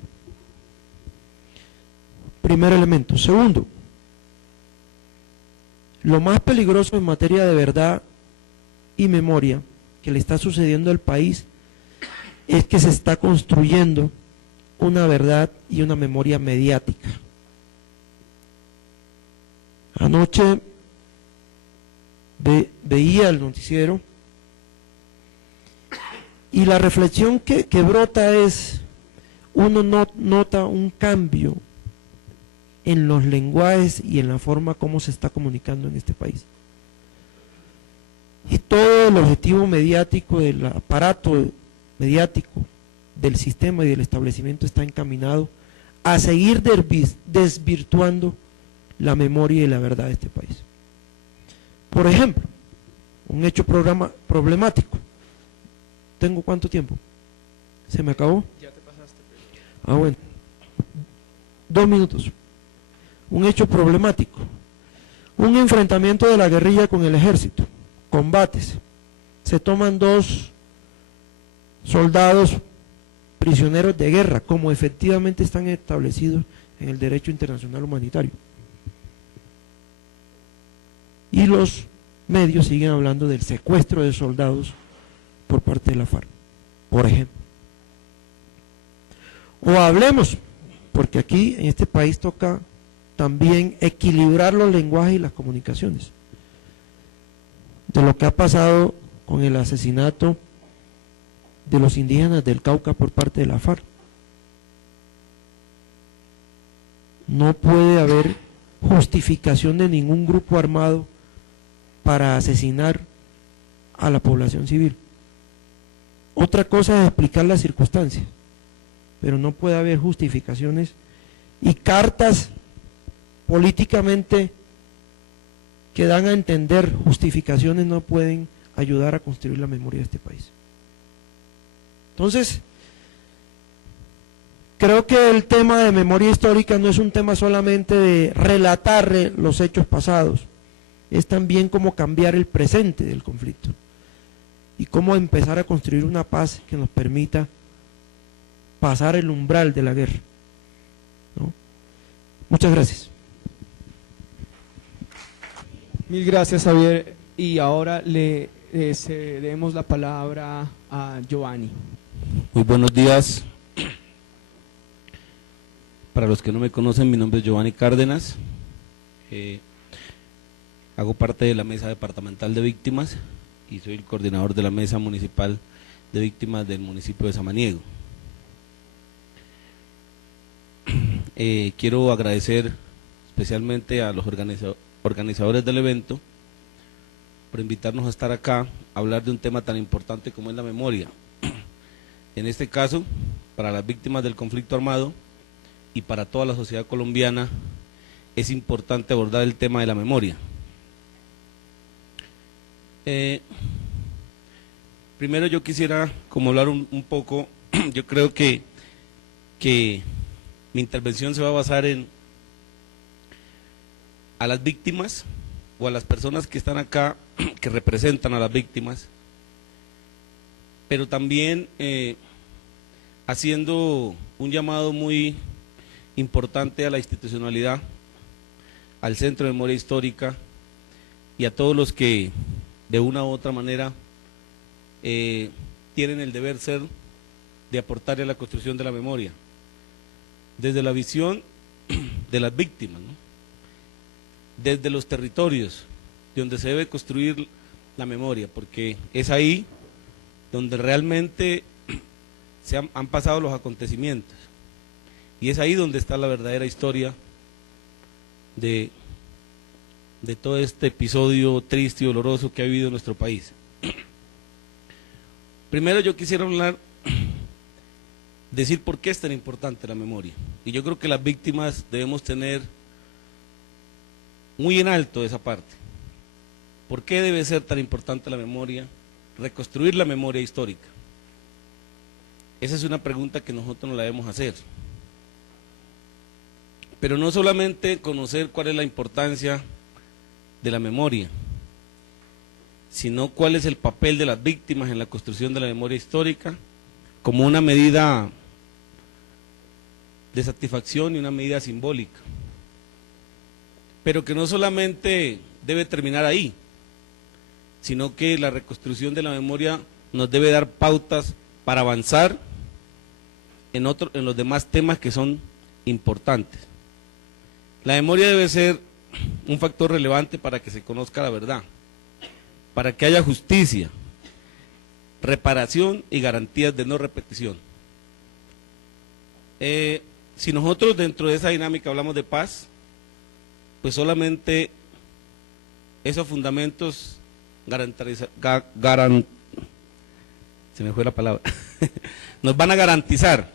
Primer elemento. Segundo, lo más peligroso en materia de verdad y memoria que le está sucediendo al país es que se está construyendo una verdad y una memoria mediática. Anoche veía el noticiero y la reflexión que brota es, uno nota un cambio en los lenguajes y en la forma como se está comunicando en este país. Y todo el objetivo mediático del aparato mediático del sistema y del establecimiento está encaminado a seguir desvirtuando la memoria y la verdad de este país. Por ejemplo, un hecho problemático. ¿Tengo cuánto tiempo? ¿Se me acabó? Ya te pasaste. Ah, bueno. 2 minutos. Un hecho problemático. Un enfrentamiento de la guerrilla con el ejército. Combates. Se toman 2 soldados prisioneros de guerra, como efectivamente están establecidos en el derecho internacional humanitario. Y los medios siguen hablando del secuestro de soldados por parte de la FARC, por ejemplo. O hablemos, porque aquí en este país toca también equilibrar los lenguajes y las comunicaciones, de lo que ha pasado con el asesinato de los indígenas del Cauca por parte de la FARC. No puede haber justificación de ningún grupo armado para asesinar a la población civil. Otra cosa es explicar las circunstancias, pero no puede haber justificaciones y cartas políticamente que dan a entender justificaciones no pueden ayudar a construir la memoria de este país. Entonces, creo que el tema de memoria histórica no es un tema solamente de relatar los hechos pasados, es también cómo cambiar el presente del conflicto y cómo empezar a construir una paz que nos permita pasar el umbral de la guerra, ¿no? Muchas gracias. Mil gracias, Javier. Y ahora le cedemos la palabra a Giovanni. Muy buenos días. Para los que no me conocen, mi nombre es Giovanni Cárdenas. Hago parte de la Mesa Departamental de Víctimas y soy el coordinador de la Mesa Municipal de Víctimas del municipio de Samaniego. Quiero agradecer especialmente a los organizadores del evento por invitarnos a estar acá a hablar de un tema tan importante como es la memoria. En este caso, para las víctimas del conflicto armado y para toda la sociedad colombiana, es importante abordar el tema de la memoria. Primero yo quisiera como hablar un poco, yo creo que mi intervención se va a basar en a las víctimas o a las personas que están acá, que representan a las víctimas, pero también haciendo un llamado muy importante a la institucionalidad, al Centro de Memoria Histórica y a todos los que de una u otra manera tienen el deber ser de aportar a la construcción de la memoria, desde la visión de las víctimas, ¿no? Desde los territorios donde se debe construir la memoria, porque es ahí donde realmente han pasado los acontecimientos y es ahí donde está la verdadera historia de todo este episodio triste y doloroso que ha vivido nuestro país. Primero yo quisiera decir por qué es tan importante la memoria, y yo creo que las víctimas debemos tener muy en alto esa parte. ¿Por qué debe ser tan importante la memoria? Reconstruir la memoria histórica. Esa es una pregunta que nosotros nos la debemos hacer. Pero no solamente conocer cuál es la importancia de la memoria, sino cuál es el papel de las víctimas en la construcción de la memoria histórica, como una medida de satisfacción y una medida simbólica, pero que no solamente debe terminar ahí, sino que la reconstrucción de la memoria nos debe dar pautas para avanzar en los demás temas que son importantes. La memoria debe ser un factor relevante para que se conozca la verdad, para que haya justicia, reparación y garantías de no repetición. Si nosotros dentro de esa dinámica hablamos de paz, pues solamente esos fundamentos se me fue la palabra, nos van a garantizar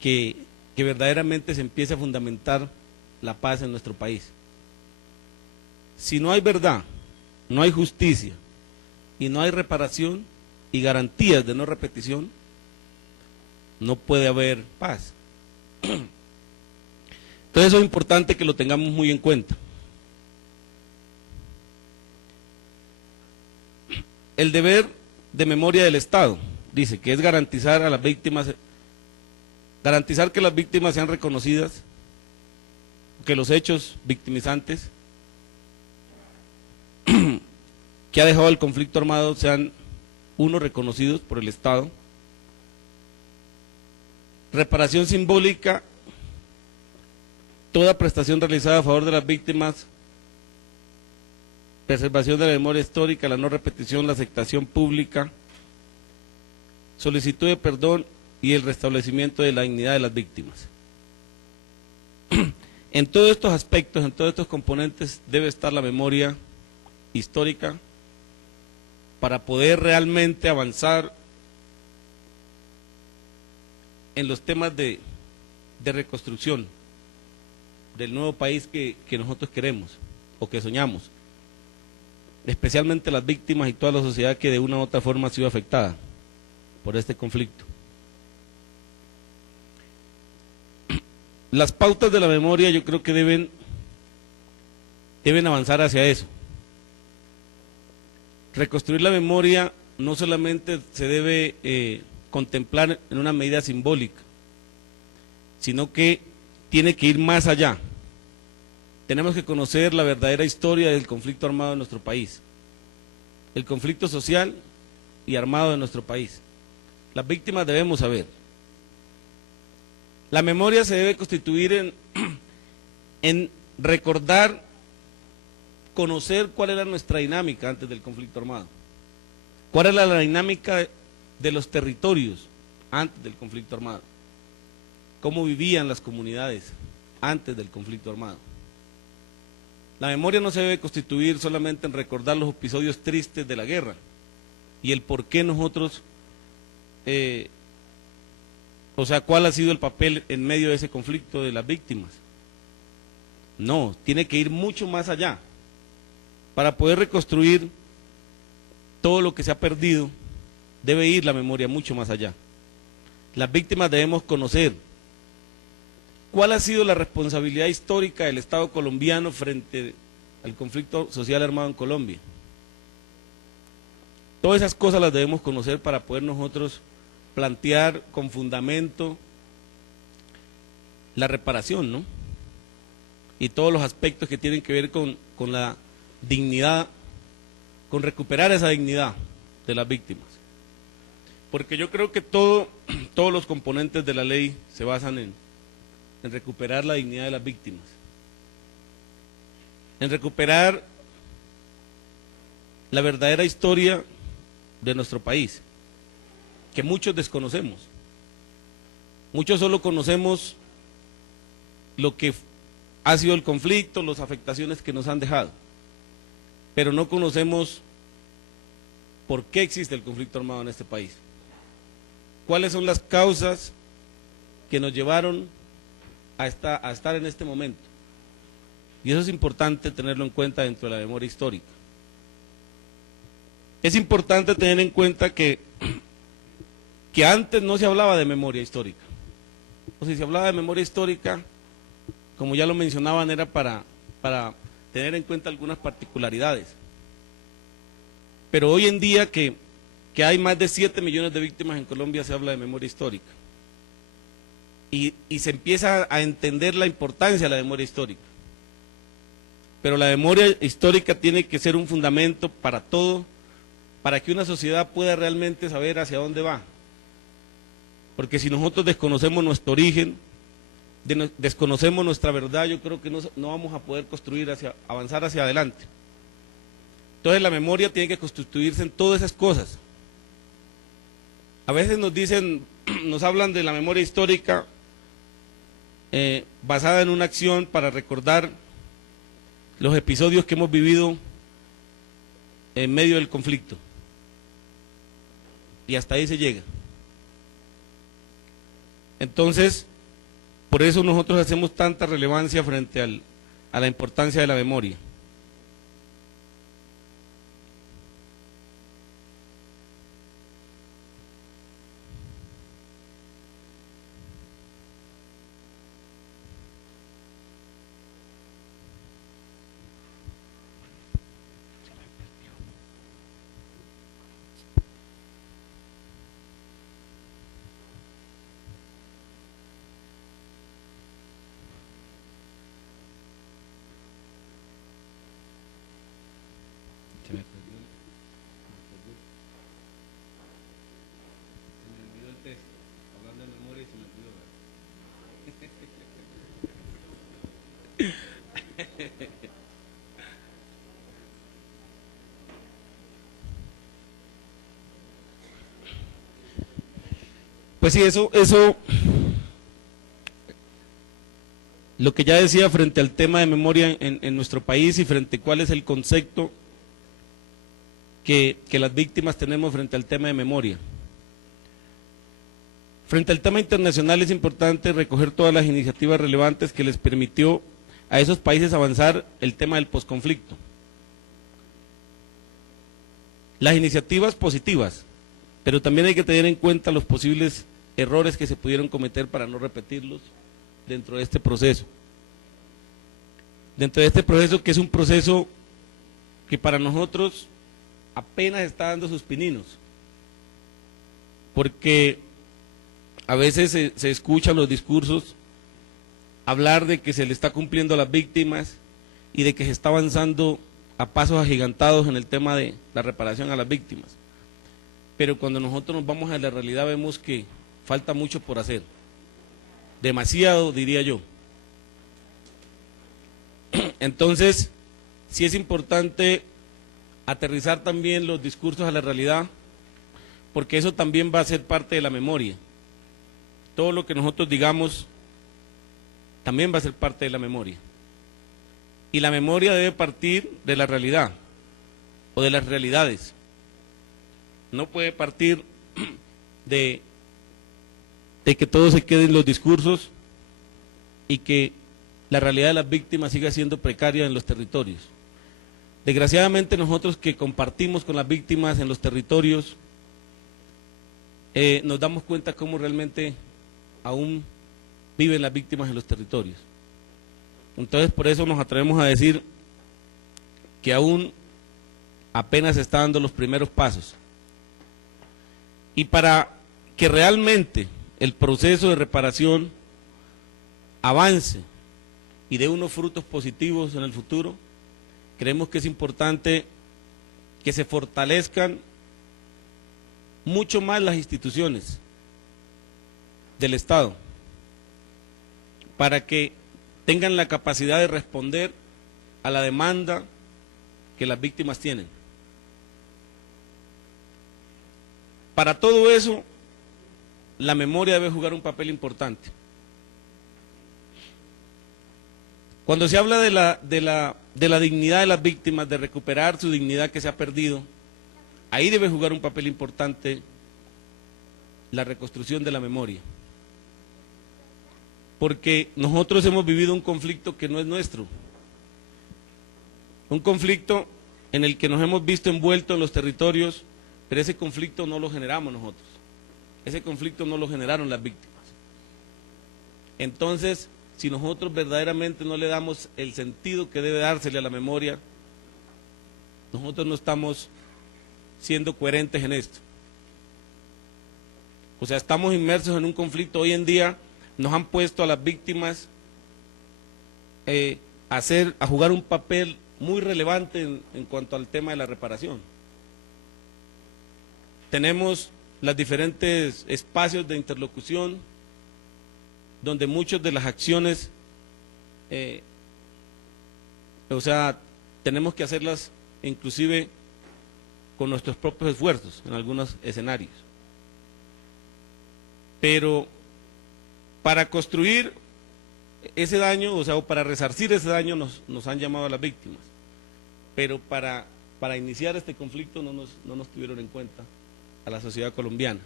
que verdaderamente se empiece a fundamentar la paz en nuestro país. Si no hay verdad, no hay justicia y no hay reparación y garantías de no repetición, no puede haber paz. Entonces eso es importante que lo tengamos muy en cuenta. El deber de memoria del Estado dice que es garantizar a las víctimas, garantizar que las víctimas sean reconocidas, que los hechos victimizantes que ha dejado el conflicto armado sean reconocidos por el Estado. Reparación simbólica, toda prestación realizada a favor de las víctimas, preservación de la memoria histórica, la no repetición, la aceptación pública, solicitud de perdón y el restablecimiento de la dignidad de las víctimas. En todos estos aspectos, en todos estos componentes debe estar la memoria histórica para poder realmente avanzar en los temas de reconstrucción del nuevo país que nosotros queremos o que soñamos, especialmente las víctimas y toda la sociedad que de una u otra forma ha sido afectada por este conflicto. Las pautas de la memoria yo creo que deben avanzar hacia eso. Reconstruir la memoria no solamente se debe contemplar en una medida simbólica, sino que tiene que ir más allá. Tenemos que conocer la verdadera historia del conflicto armado de nuestro país, el conflicto social y armado de nuestro país. Las víctimas debemos saber. La memoria se debe constituir en recordar, conocer cuál era nuestra dinámica antes del conflicto armado, cuál era la dinámica de los territorios antes del conflicto armado, cómo vivían las comunidades antes del conflicto armado. La memoria no se debe constituir solamente en recordar los episodios tristes de la guerra y el por qué nosotros, cuál ha sido el papel en medio de ese conflicto de las víctimas. No, tiene que ir mucho más allá. Para poder reconstruir todo lo que se ha perdido, debe ir la memoria mucho más allá. Las víctimas debemos conocer cuál ha sido la responsabilidad histórica del Estado colombiano frente al conflicto social armado en Colombia. Todas esas cosas las debemos conocer para poder nosotros plantear con fundamento la reparación, ¿no? Y todos los aspectos que tienen que ver con la dignidad, con recuperar esa dignidad de las víctimas. Porque yo creo que todos los componentes de la ley se basan en recuperar la dignidad de las víctimas, en recuperar la verdadera historia de nuestro país, que muchos desconocemos. Muchos solo conocemos lo que ha sido el conflicto, las afectaciones que nos han dejado, pero no conocemos por qué existe el conflicto armado en este país, cuáles son las causas que nos llevaron a estar en este momento. Y eso es importante tenerlo en cuenta dentro de la memoria histórica. Es importante tener en cuenta que antes no se hablaba de memoria histórica. O si se hablaba de memoria histórica, como ya lo mencionaban, era para tener en cuenta algunas particularidades. Pero hoy en día que hay más de 7 millones de víctimas en Colombia, se habla de memoria histórica. Y se empieza a entender la importancia de la memoria histórica. Pero la memoria histórica tiene que ser un fundamento para todo, para que una sociedad pueda realmente saber hacia dónde va. Porque si nosotros desconocemos nuestro origen, desconocemos nuestra verdad, yo creo que no vamos a poder avanzar hacia adelante. Entonces la memoria tiene que constituirse en todas esas cosas. A veces nos hablan de la memoria histórica basada en una acción para recordar los episodios que hemos vivido en medio del conflicto. Y hasta ahí se llega. Entonces, por eso nosotros hacemos tanta relevancia frente a la importancia de la memoria. Pues sí, eso, lo que ya decía frente al tema de memoria en nuestro país y frente a cuál es el concepto que las víctimas tenemos frente al tema de memoria. Frente al tema internacional es importante recoger todas las iniciativas relevantes que les permitió a esos países avanzar el tema del posconflicto. Las iniciativas positivas, pero también hay que tener en cuenta los posibles errores que se pudieron cometer para no repetirlos dentro de este proceso. Dentro de este proceso, que es un proceso que para nosotros apenas está dando sus pininos, porque a veces se escuchan los discursos hablar de que se le está cumpliendo a las víctimas y de que se está avanzando a pasos agigantados en el tema de la reparación a las víctimas. Pero cuando nosotros nos vamos a la realidad vemos que falta mucho por hacer. Demasiado, diría yo. Entonces, sí es importante aterrizar también los discursos a la realidad, porque eso también va a ser parte de la memoria. Todo lo que nosotros digamos también va a ser parte de la memoria. Y la memoria debe partir de la realidad o de las realidades. No puede partir de que todo se quede en los discursos y que la realidad de las víctimas siga siendo precaria en los territorios. Desgraciadamente nosotros que compartimos con las víctimas en los territorios, nos damos cuenta cómo realmente aún viven las víctimas en los territorios. Entonces por eso nos atrevemos a decir que aún apenas se están dando los primeros pasos. Y para que realmente el proceso de reparación avance y dé unos frutos positivos en el futuro, creemos que es importante que se fortalezcan mucho más las instituciones del Estado, para que tengan la capacidad de responder a la demanda que las víctimas tienen. Para todo eso, la memoria debe jugar un papel importante. Cuando se habla de la dignidad de las víctimas, de recuperar su dignidad que se ha perdido, ahí debe jugar un papel importante la reconstrucción de la memoria. Porque nosotros hemos vivido un conflicto que no es nuestro. Un conflicto en el que nos hemos visto envueltos en los territorios, pero ese conflicto no lo generamos nosotros. Ese conflicto no lo generaron las víctimas. Entonces, si nosotros verdaderamente no le damos el sentido que debe dársele a la memoria, nosotros no estamos siendo coherentes en esto. O sea, estamos inmersos en un conflicto. Hoy en día nos han puesto a las víctimas a jugar un papel muy relevante en cuanto al tema de la reparación. Tenemos los diferentes espacios de interlocución donde muchas de las acciones, tenemos que hacerlas inclusive con nuestros propios esfuerzos en algunos escenarios. Pero para construir ese daño, o para resarcir ese daño nos han llamado a las víctimas. Pero para iniciar este conflicto no nos tuvieron en cuenta a la sociedad colombiana,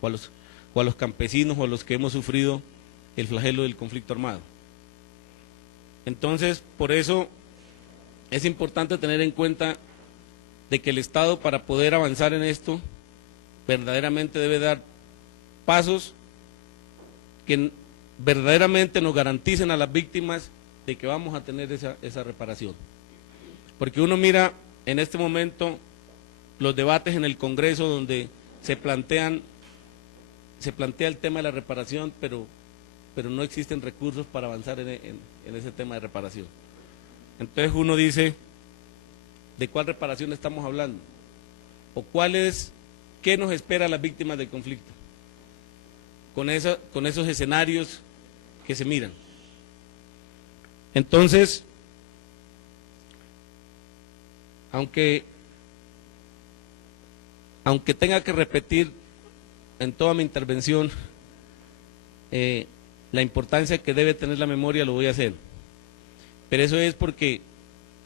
o a los campesinos, o a los que hemos sufrido el flagelo del conflicto armado. Entonces, por eso es importante tener en cuenta de que el Estado, para poder avanzar en esto, verdaderamente debe dar pasos que verdaderamente nos garanticen a las víctimas de que vamos a tener esa reparación. Porque uno mira en este momento los debates en el Congreso donde se plantea el tema de la reparación, pero no existen recursos para avanzar en ese tema de reparación. Entonces uno dice, ¿de cuál reparación estamos hablando? ¿O qué nos espera a las víctimas del conflicto? Con esos escenarios que se miran. Entonces, aunque tenga que repetir en toda mi intervención la importancia que debe tener la memoria, lo voy a hacer. Pero eso es porque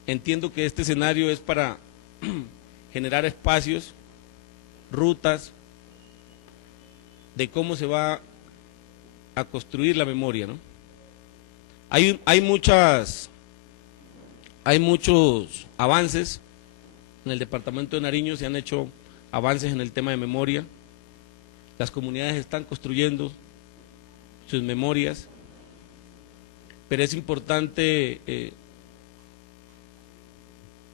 entiendo que este escenario es para generar espacios, rutas, de cómo se va a construir la memoria, ¿no? Hay muchos avances en el departamento de Nariño, se han hecho avances en el tema de memoria, las comunidades están construyendo sus memorias, pero es importante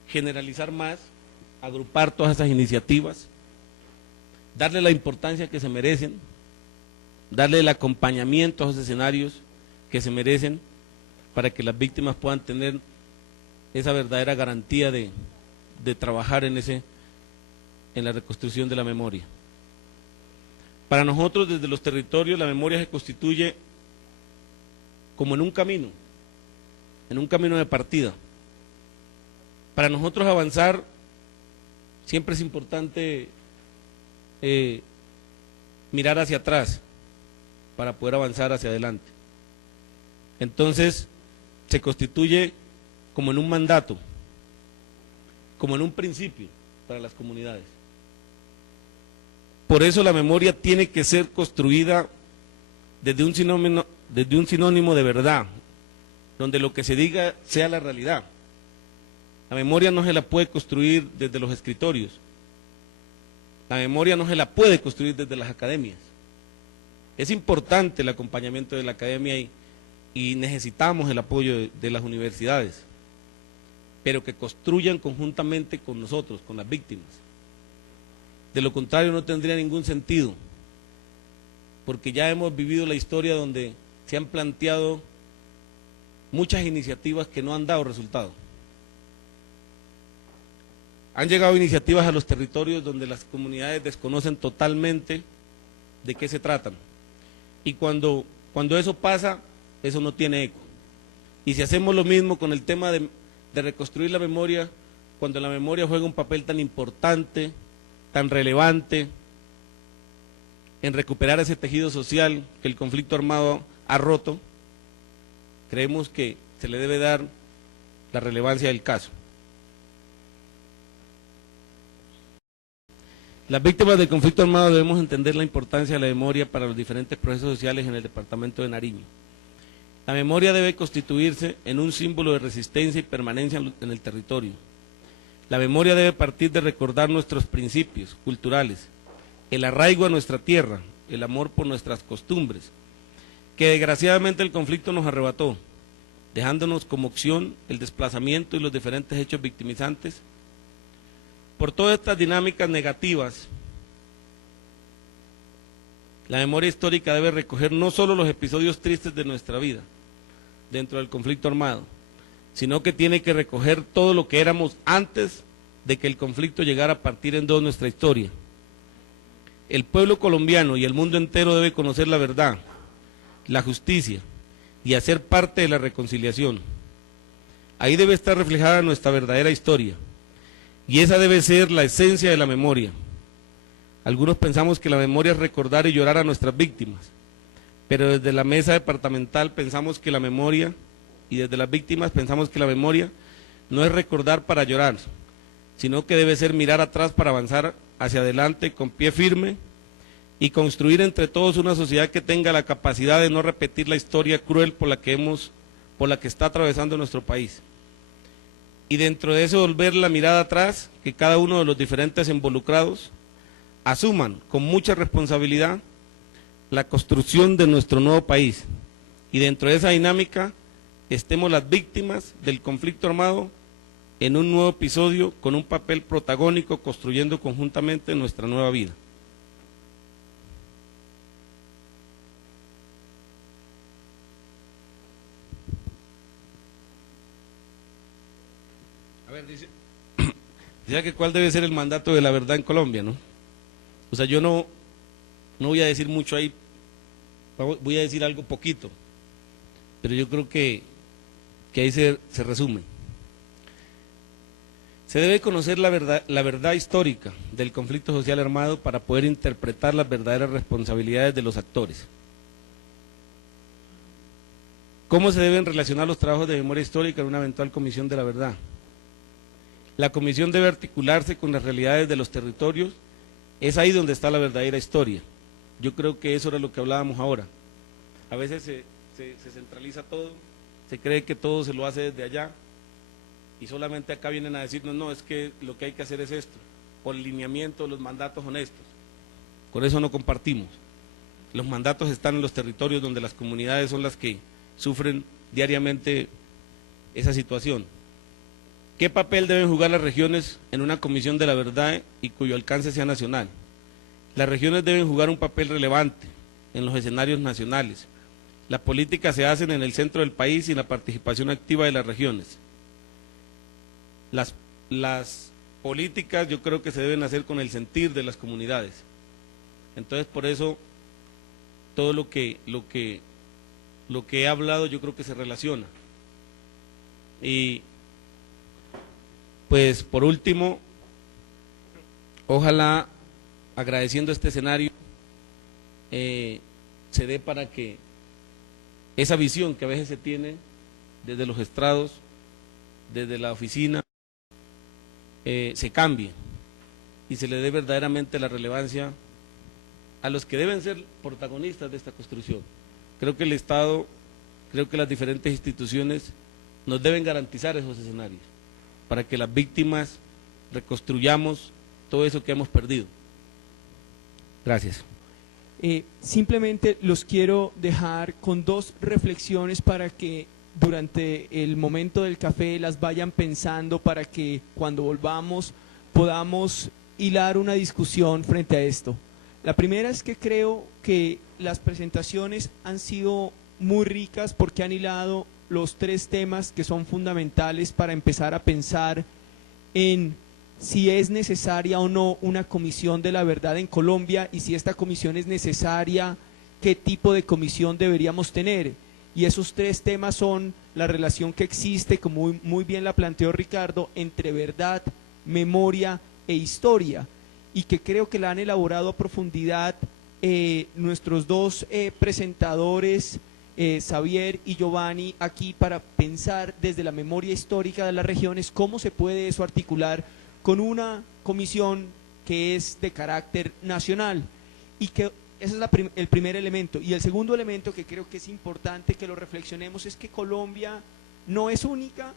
generalizar más, agrupar todas esas iniciativas, darle la importancia que se merecen, darle el acompañamiento a esos escenarios que se merecen para que las víctimas puedan tener esa verdadera garantía de trabajar en la reconstrucción de la memoria. Para nosotros desde los territorios la memoria se constituye como en un camino de partida. Para nosotros avanzar siempre es importante mirar hacia atrás para poder avanzar hacia adelante. Entonces se constituye como en un mandato, como en un principio para las comunidades. Por eso la memoria tiene que ser construida desde un sinónimo de verdad, donde lo que se diga sea la realidad. La memoria no se la puede construir desde los escritorios, la memoria no se la puede construir desde las academias. Es importante el acompañamiento de la academia y necesitamos el apoyo de las universidades, pero que construyan conjuntamente con nosotros, con las víctimas. De lo contrario no tendría ningún sentido, porque ya hemos vivido la historia donde se han planteado muchas iniciativas que no han dado resultado. Han llegado iniciativas a los territorios donde las comunidades desconocen totalmente de qué se tratan. Y cuando eso pasa, eso no tiene eco. Y si hacemos lo mismo con el tema de reconstruir la memoria, cuando la memoria juega un papel tan importante, tan relevante, en recuperar ese tejido social que el conflicto armado ha roto, creemos que se le debe dar la relevancia del caso. Las víctimas del conflicto armado debemos entender la importancia de la memoria para los diferentes procesos sociales en el departamento de Nariño. La memoria debe constituirse en un símbolo de resistencia y permanencia en el territorio. La memoria debe partir de recordar nuestros principios culturales, el arraigo a nuestra tierra, el amor por nuestras costumbres, que desgraciadamente el conflicto nos arrebató, dejándonos como opción el desplazamiento y los diferentes hechos victimizantes, Por todas estas dinámicas negativas, la memoria histórica debe recoger no solo los episodios tristes de nuestra vida dentro del conflicto armado, sino que tiene que recoger todo lo que éramos antes de que el conflicto llegara a partir en dos nuestra historia. El pueblo colombiano y el mundo entero debe conocer la verdad, la justicia y hacer parte de la reconciliación. Ahí debe estar reflejada nuestra verdadera historia, y esa debe ser la esencia de la memoria. Algunos pensamos que la memoria es recordar y llorar a nuestras víctimas, pero desde la mesa departamental pensamos que la memoria, y desde las víctimas pensamos que la memoria no es recordar para llorar, sino que debe ser mirar atrás para avanzar hacia adelante con pie firme y construir entre todos una sociedad que tenga la capacidad de no repetir la historia cruel por la que está atravesando nuestro país. Y dentro de eso volver la mirada atrás, que cada uno de los diferentes involucrados asuman con mucha responsabilidad la construcción de nuestro nuevo país, y dentro de esa dinámica estemos las víctimas del conflicto armado en un nuevo episodio con un papel protagónico construyendo conjuntamente nuestra nueva vida. A ver, dice que cuál debe ser el mandato de la verdad en Colombia, ¿no? O sea, yo no voy a decir mucho ahí, voy a decir algo poquito, pero yo creo que ahí se resume. Se debe conocer la verdad histórica del conflicto social armado para poder interpretar las verdaderas responsabilidades de los actores. ¿Cómo se deben relacionar los trabajos de memoria histórica en una eventual comisión de la verdad? La comisión debe articularse con las realidades de los territorios. Es ahí donde está la verdadera historia. Yo creo que eso era lo que hablábamos ahora. A veces se centraliza todo, se cree que todo se lo hace desde allá, y solamente acá vienen a decirnos, no, es que lo que hay que hacer es esto, por el lineamiento de los mandatos honestos. Con eso no compartimos. Los mandatos están en los territorios donde las comunidades son las que sufren diariamente esa situación. ¿Qué papel deben jugar las regiones en una comisión de la verdad y cuyo alcance sea nacional? Las regiones deben jugar un papel relevante en los escenarios nacionales. La política se hace en el centro del país y la participación activa de las regiones. Las políticas yo creo que se deben hacer con el sentir de las comunidades. Entonces por eso todo lo que he hablado yo creo que se relaciona. Y pues por último, ojalá, agradeciendo este escenario, se dé para que esa visión que a veces se tiene desde los estrados, desde la oficina, se cambie y se le dé verdaderamente la relevancia a los que deben ser protagonistas de esta construcción. Creo que el Estado, creo que las diferentes instituciones nos deben garantizar esos escenarios para que las víctimas reconstruyamos todo eso que hemos perdido. Gracias. Simplemente los quiero dejar con dos reflexiones para que durante el momento del café las vayan pensando, para que cuando volvamos podamos hilar una discusión frente a esto. La primera es que creo que las presentaciones han sido muy ricas porque han hilado los tres temas que son fundamentales para empezar a pensar en si es necesaria o no una comisión de la verdad en Colombia, y si esta comisión es necesaria, qué tipo de comisión deberíamos tener. Y esos tres temas son la relación que existe, como muy bien la planteó Ricardo, entre verdad, memoria e historia, y que creo que la han elaborado a profundidad nuestros dos presentadores, Xavier y Giovanni, aquí para pensar desde la memoria histórica de las regiones cómo se puede eso articular con una comisión que es de carácter nacional. Y que ese es el primer elemento. Y el segundo elemento que creo que es importante que lo reflexionemos es que Colombia no es única,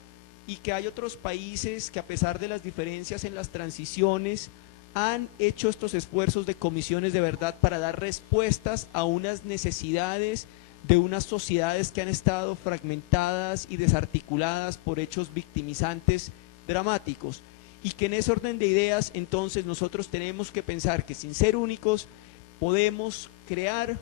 y que hay otros países que, a pesar de las diferencias en las transiciones, han hecho estos esfuerzos de comisiones de verdad para dar respuestas a unas necesidades de unas sociedades que han estado fragmentadas y desarticuladas por hechos victimizantes dramáticos. y que en ese orden de ideas entonces nosotros tenemos que pensar que sin ser únicos podemos crear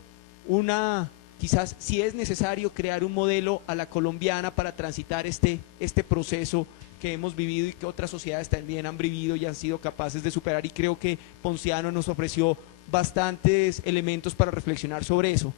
quizás si es necesario crear un modelo a la colombiana para transitar este proceso que hemos vivido y que otras sociedades también han vivido y han sido capaces de superar, y creo que Ponciano nos ofreció bastantes elementos para reflexionar sobre eso.